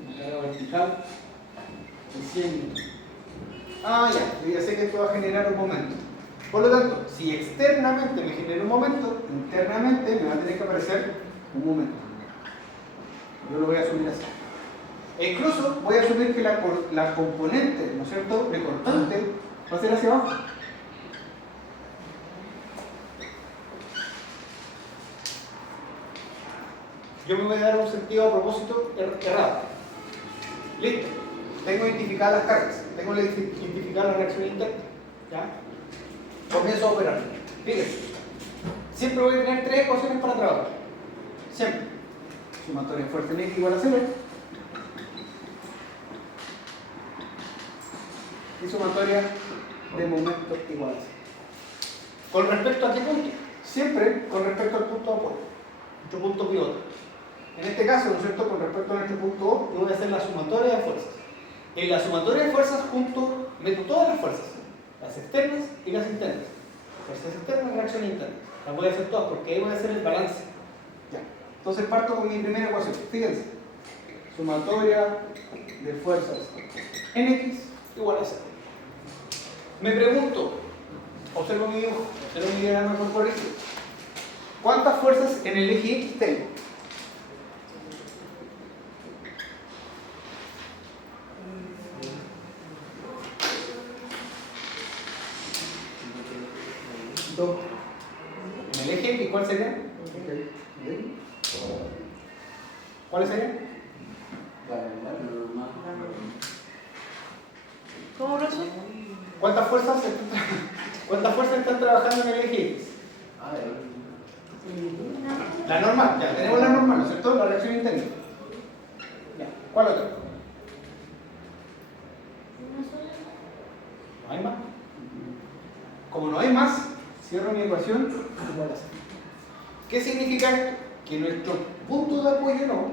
Una carga vertical de 100 newtons. Ah, ya, yo ya sé que esto va a generar un momento. Por lo tanto, si externamente me genera un momento, internamente me va a tener que aparecer un momento. Yo lo voy a asumir así. E incluso voy a asumir que la componente, ¿no es cierto?, de cortante va a ser hacia abajo. Yo me voy a dar un sentido a propósito errado. Listo. Tengo identificadas las cargas. Tengo identificada la reacción interna. ¿Ya? Comienzo a operar. Fíjense. Siempre voy a tener 3 ecuaciones para trabajar. Siempre. Sumatoria de fuerza en X igual a 0. Y sumatoria de momento igual a 0. ¿Con respecto a qué punto? Siempre con respecto al punto de apoyo. Nuestro punto pivote. En este caso, ¿no es cierto?, con respecto a nuestro punto O, yo voy a hacer la sumatoria de fuerzas. En la sumatoria de fuerzas meto todas las fuerzas, las externas y las internas. Fuerzas externas, reacciones internas. Las voy a hacer todas porque ahí voy a hacer el balance. Ya. Entonces parto con mi primera ecuación. Fíjense. Sumatoria de fuerzas en X igual a 0. Me pregunto, observo mi dibujo, observo mi diagrama por corregir. ¿Cuántas fuerzas en el eje X tengo? En el eje X, ¿cuál sería? ¿Cuáles serían? ¿Cómo lo haces? ¿Cuántas fuerzas están trabajando en el eje X? La normal, ya tenemos la normal, ¿no es cierto? La reacción interna. Ya. ¿Cuál otra? ¿No hay más? Como no hay más, cierro mi ecuación igual a 0. ¿Qué significa esto? Que nuestro punto de apoyo no,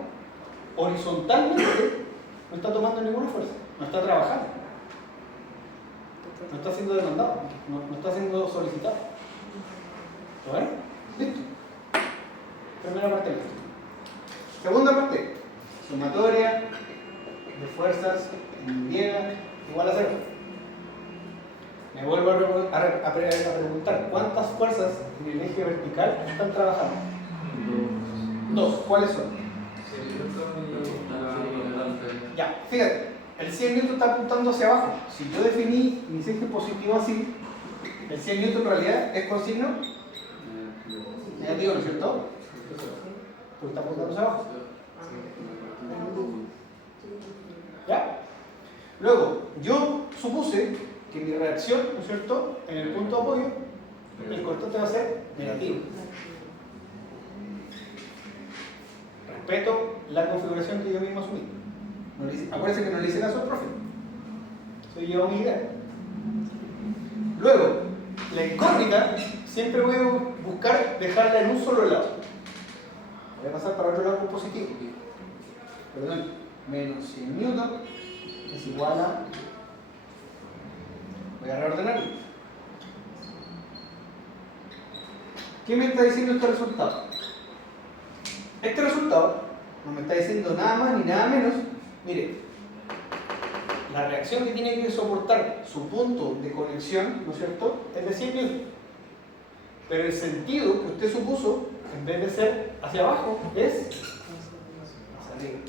horizontalmente, no está tomando ninguna fuerza, no está trabajando, no está siendo demandado, no está siendo solicitado. ¿Lo ven? Listo. Primera parte listo. Segunda parte, sumatoria de fuerzas en Y igual a 0. Me vuelvo a preguntar, ¿cuántas fuerzas en el eje vertical están trabajando? 2. ¿Cuáles son? Ya, fíjate, el 100 N está apuntando hacia abajo. Si yo definí mis ejes positivos así, el 100 N en realidad es con signo negativo, ¿no es cierto? Porque está apuntando hacia abajo. ¿Ya? Luego, yo supuse que mi reacción, ¿no es cierto?, en el punto de apoyo, el constante va a ser negativo. Respeto la configuración que yo mismo asumí. Acuérdense que no le hice caso al profe. Soy yo mi idea. Luego, la incógnita siempre voy a buscar dejarla en un solo lado. Voy a pasar para otro lado con positivo. Perdón, menos 100 newton es igual a... Voy a reordenarlo. ¿Qué me está diciendo este resultado? Este resultado no me está diciendo nada más ni nada menos. Mire, la reacción que tiene que soportar su punto de conexión, ¿no es cierto?, es de 100 newton. Pero el sentido que usted supuso, en vez de ser hacia abajo, es hacia arriba.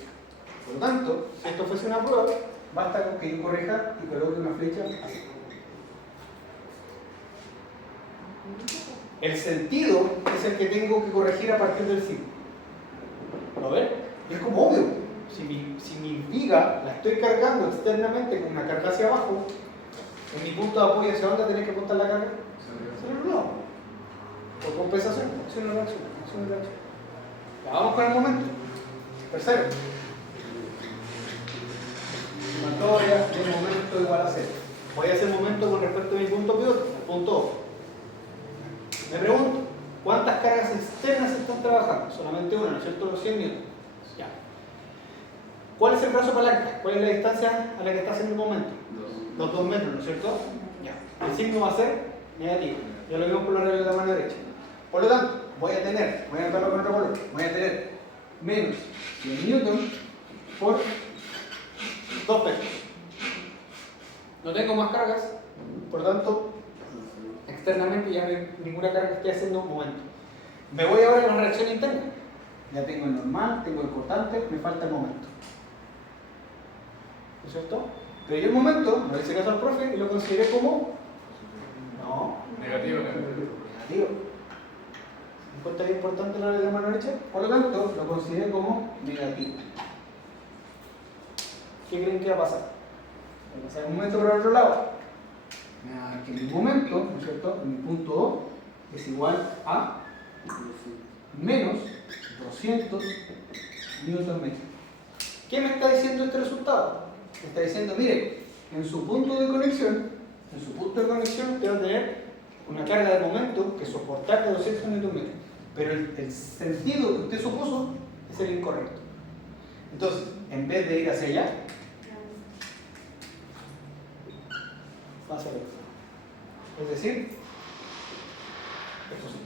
Por lo tanto, si esto fuese una prueba, basta con que yo corrija y coloque una flecha así. El sentido es el que tengo que corregir a partir del signo. ¿Lo ven? Y es como obvio. Si mi viga la estoy cargando externamente con una carga hacia abajo, en mi punto de apoyo, ¿hacia dónde tenés que apuntar la carga? Hacia el otro lado. Por compensación, acción o reacción, acción o reacción. Ya, vamos con el momento. Tercero. Sumatoria de momento igual a 0. Voy a hacer momento con respecto a mi punto pivote, el punto O. Me pregunto, ¿cuántas cargas externas están trabajando? Solamente una, ¿no es cierto? Los 100 newton. Ya. ¿Cuál es el brazo palanca? ¿Cuál es la distancia a la que está haciendo el momento? Los 2 metros, ¿no es cierto? Ya. El signo va a ser negativo. Ya lo vimos por la regla de la mano derecha. Por lo tanto, voy a anotarlo con otro color, voy a tener menos 100 newton por 2 metros. No tengo más cargas, por lo tanto, externamente ya no hay ninguna carga que esté haciendo un momento. Me voy ahora a la reacción interna. Ya tengo el normal, tengo el cortante, me falta el momento. ¿No es cierto? Pero yo el momento, no le hice caso al profe y lo consideré como... No. Negativo. Negativo. ¿Me cuenta que es importante la de la mano derecha? Por lo tanto, lo consideré como negativo. ¿Qué creen que va a pasar? Va a pasar un momento por el otro lado. Que mi momento, ¿no es cierto?, mi punto O es igual a menos 200 newton metro. ¿Qué me está diciendo este resultado? Me está diciendo, mire, en su punto de conexión usted va a tener una carga de momento que soportar de 200 newton metros. Pero el sentido que usted supuso es el incorrecto. Entonces, en vez de ir hacia allá, va hacia allá. Es decir, esto sí.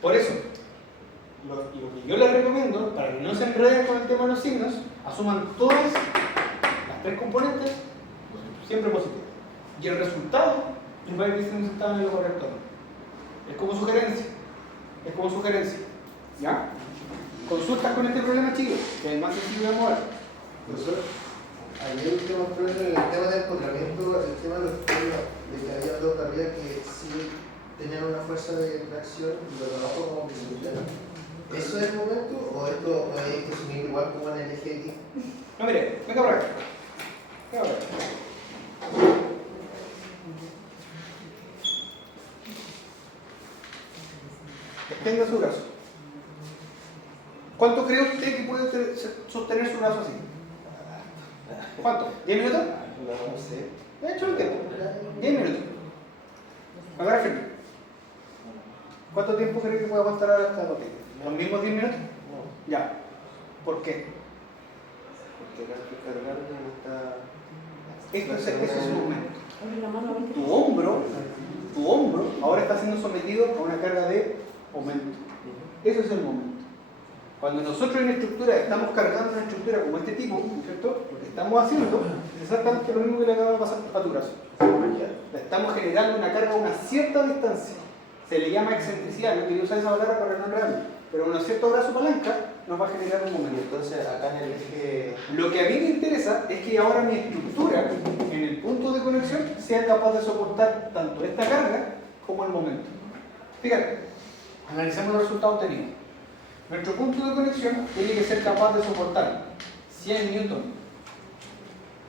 Por eso, lo que yo les recomiendo, para que no se enreden con el tema de los signos, asuman todas las 3 componentes siempre positivas. Y el resultado les va a decir si estaban en lo correcto o no. Es como sugerencia. ¿Ya? Consultas con este problema, chicos, que es más sencillo de mover. Profesor, ayer el tema del empoderamiento, el tema de que había dos tareas que sí tenían una fuerza de reacción y lo de abajo como que se liberan. ¿Eso es el momento o esto hay que asumir igual como en el eje X? No, mire, venga por acá. Extienda su brazo. ¿Cuánto cree usted que puede sostener su brazo así? ¿Cuánto? ¿10 minutos? No sé. De hecho, el tiempo. 10 minutos. Agárrenlo. ¿Cuánto tiempo cree que puede aguantar ahora esta botella? ¿Los mismos 10 minutos? No, Ya. ¿Por qué? porque acá estoy cargando y no está. Ese es su momento. Abre la mano a ver qué Tu hombro ahora está siendo sometido a una carga de aumento. Ese es el momento. Cuando nosotros en estructura estamos cargando una estructura como este tipo, ¿no es cierto? Lo que estamos haciendo es exactamente lo mismo que le acaba de pasar a tu brazo. Le estamos generando una carga a una cierta distancia. Se le llama excentricidad, no quería usar esa palabra para no enredarme, pero un cierto brazo palanca nos va a generar un Y momento. entonces acá en el eje. Lo que a mí me interesa es que ahora mi estructura en el punto de conexión sea capaz de soportar tanto esta carga como el momento. Fíjate, analicemos los resultados obtenidos. Nuestro punto de conexión tiene que ser capaz de soportar 100 newton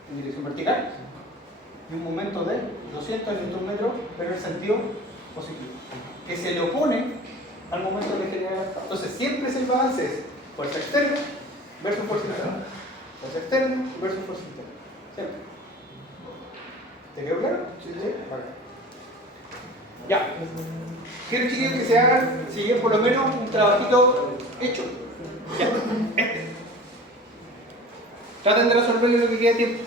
en dirección vertical y un momento de 200 newton metros, pero en el sentido positivo, que se le opone al momento de generar. Entonces siempre es el balance es fuerza externa versus fuerza interna. Fuerza externa versus fuerza interna. Siempre. ¿Te quedó claro? Sí, sí. Vale. Ya. Quiero, chiquillos, que se hagan, si bien por lo menos un trabajito hecho. Ya. Traten de resolverle lo que queda de tiempo.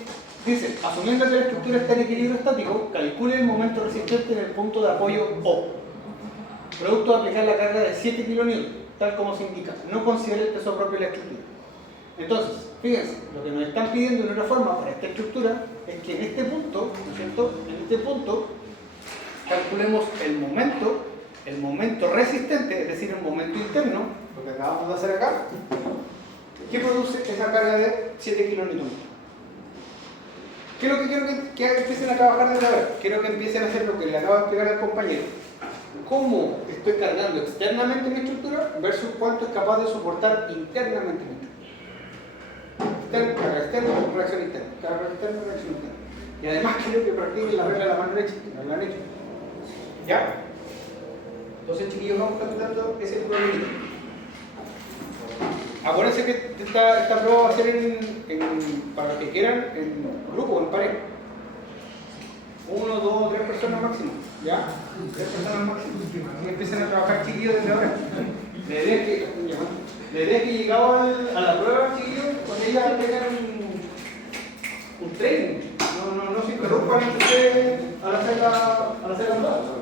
Dice, asumiendo que la estructura está en equilibrio estático, calcule el momento resistente en el punto de apoyo O. Producto de aplicar la carga de 7 kN, tal como se indica. No considere el peso propio de la estructura. Entonces, fíjense, lo que nos están pidiendo de otra forma para esta estructura es que en este punto, ¿no es cierto? En este punto, calculemos el momento resistente, es decir, el momento interno, lo que acabamos de hacer acá, que produce esa carga de 7 kN. ¿Qué es lo que quiero que empiecen a trabajar desde ahora? Quiero que empiecen a hacer lo que le acabo de explicar al compañero. ¿Cómo estoy cargando externamente mi estructura versus cuánto es capaz de soportar internamente mi estructura? Carga externa, reacción interna. Carga externa, reacción interna. Y además quiero que practiquen la regla de la mano derecha, que no lo han hecho. ¿Ya? Entonces, chiquillos, vamos calculando ese problemita. Acuérdense que esta prueba va a ser para los que quieran, en grupo o en pared. 1, 2, 3 personas máximo. ¿Ya? 3 personas máximo. Y empiecen a trabajar, chiquillos, desde ahora. La idea es que llegado a la prueba, chiquillos, con ella tengan un training. No se interrumpan al hacer la prueba.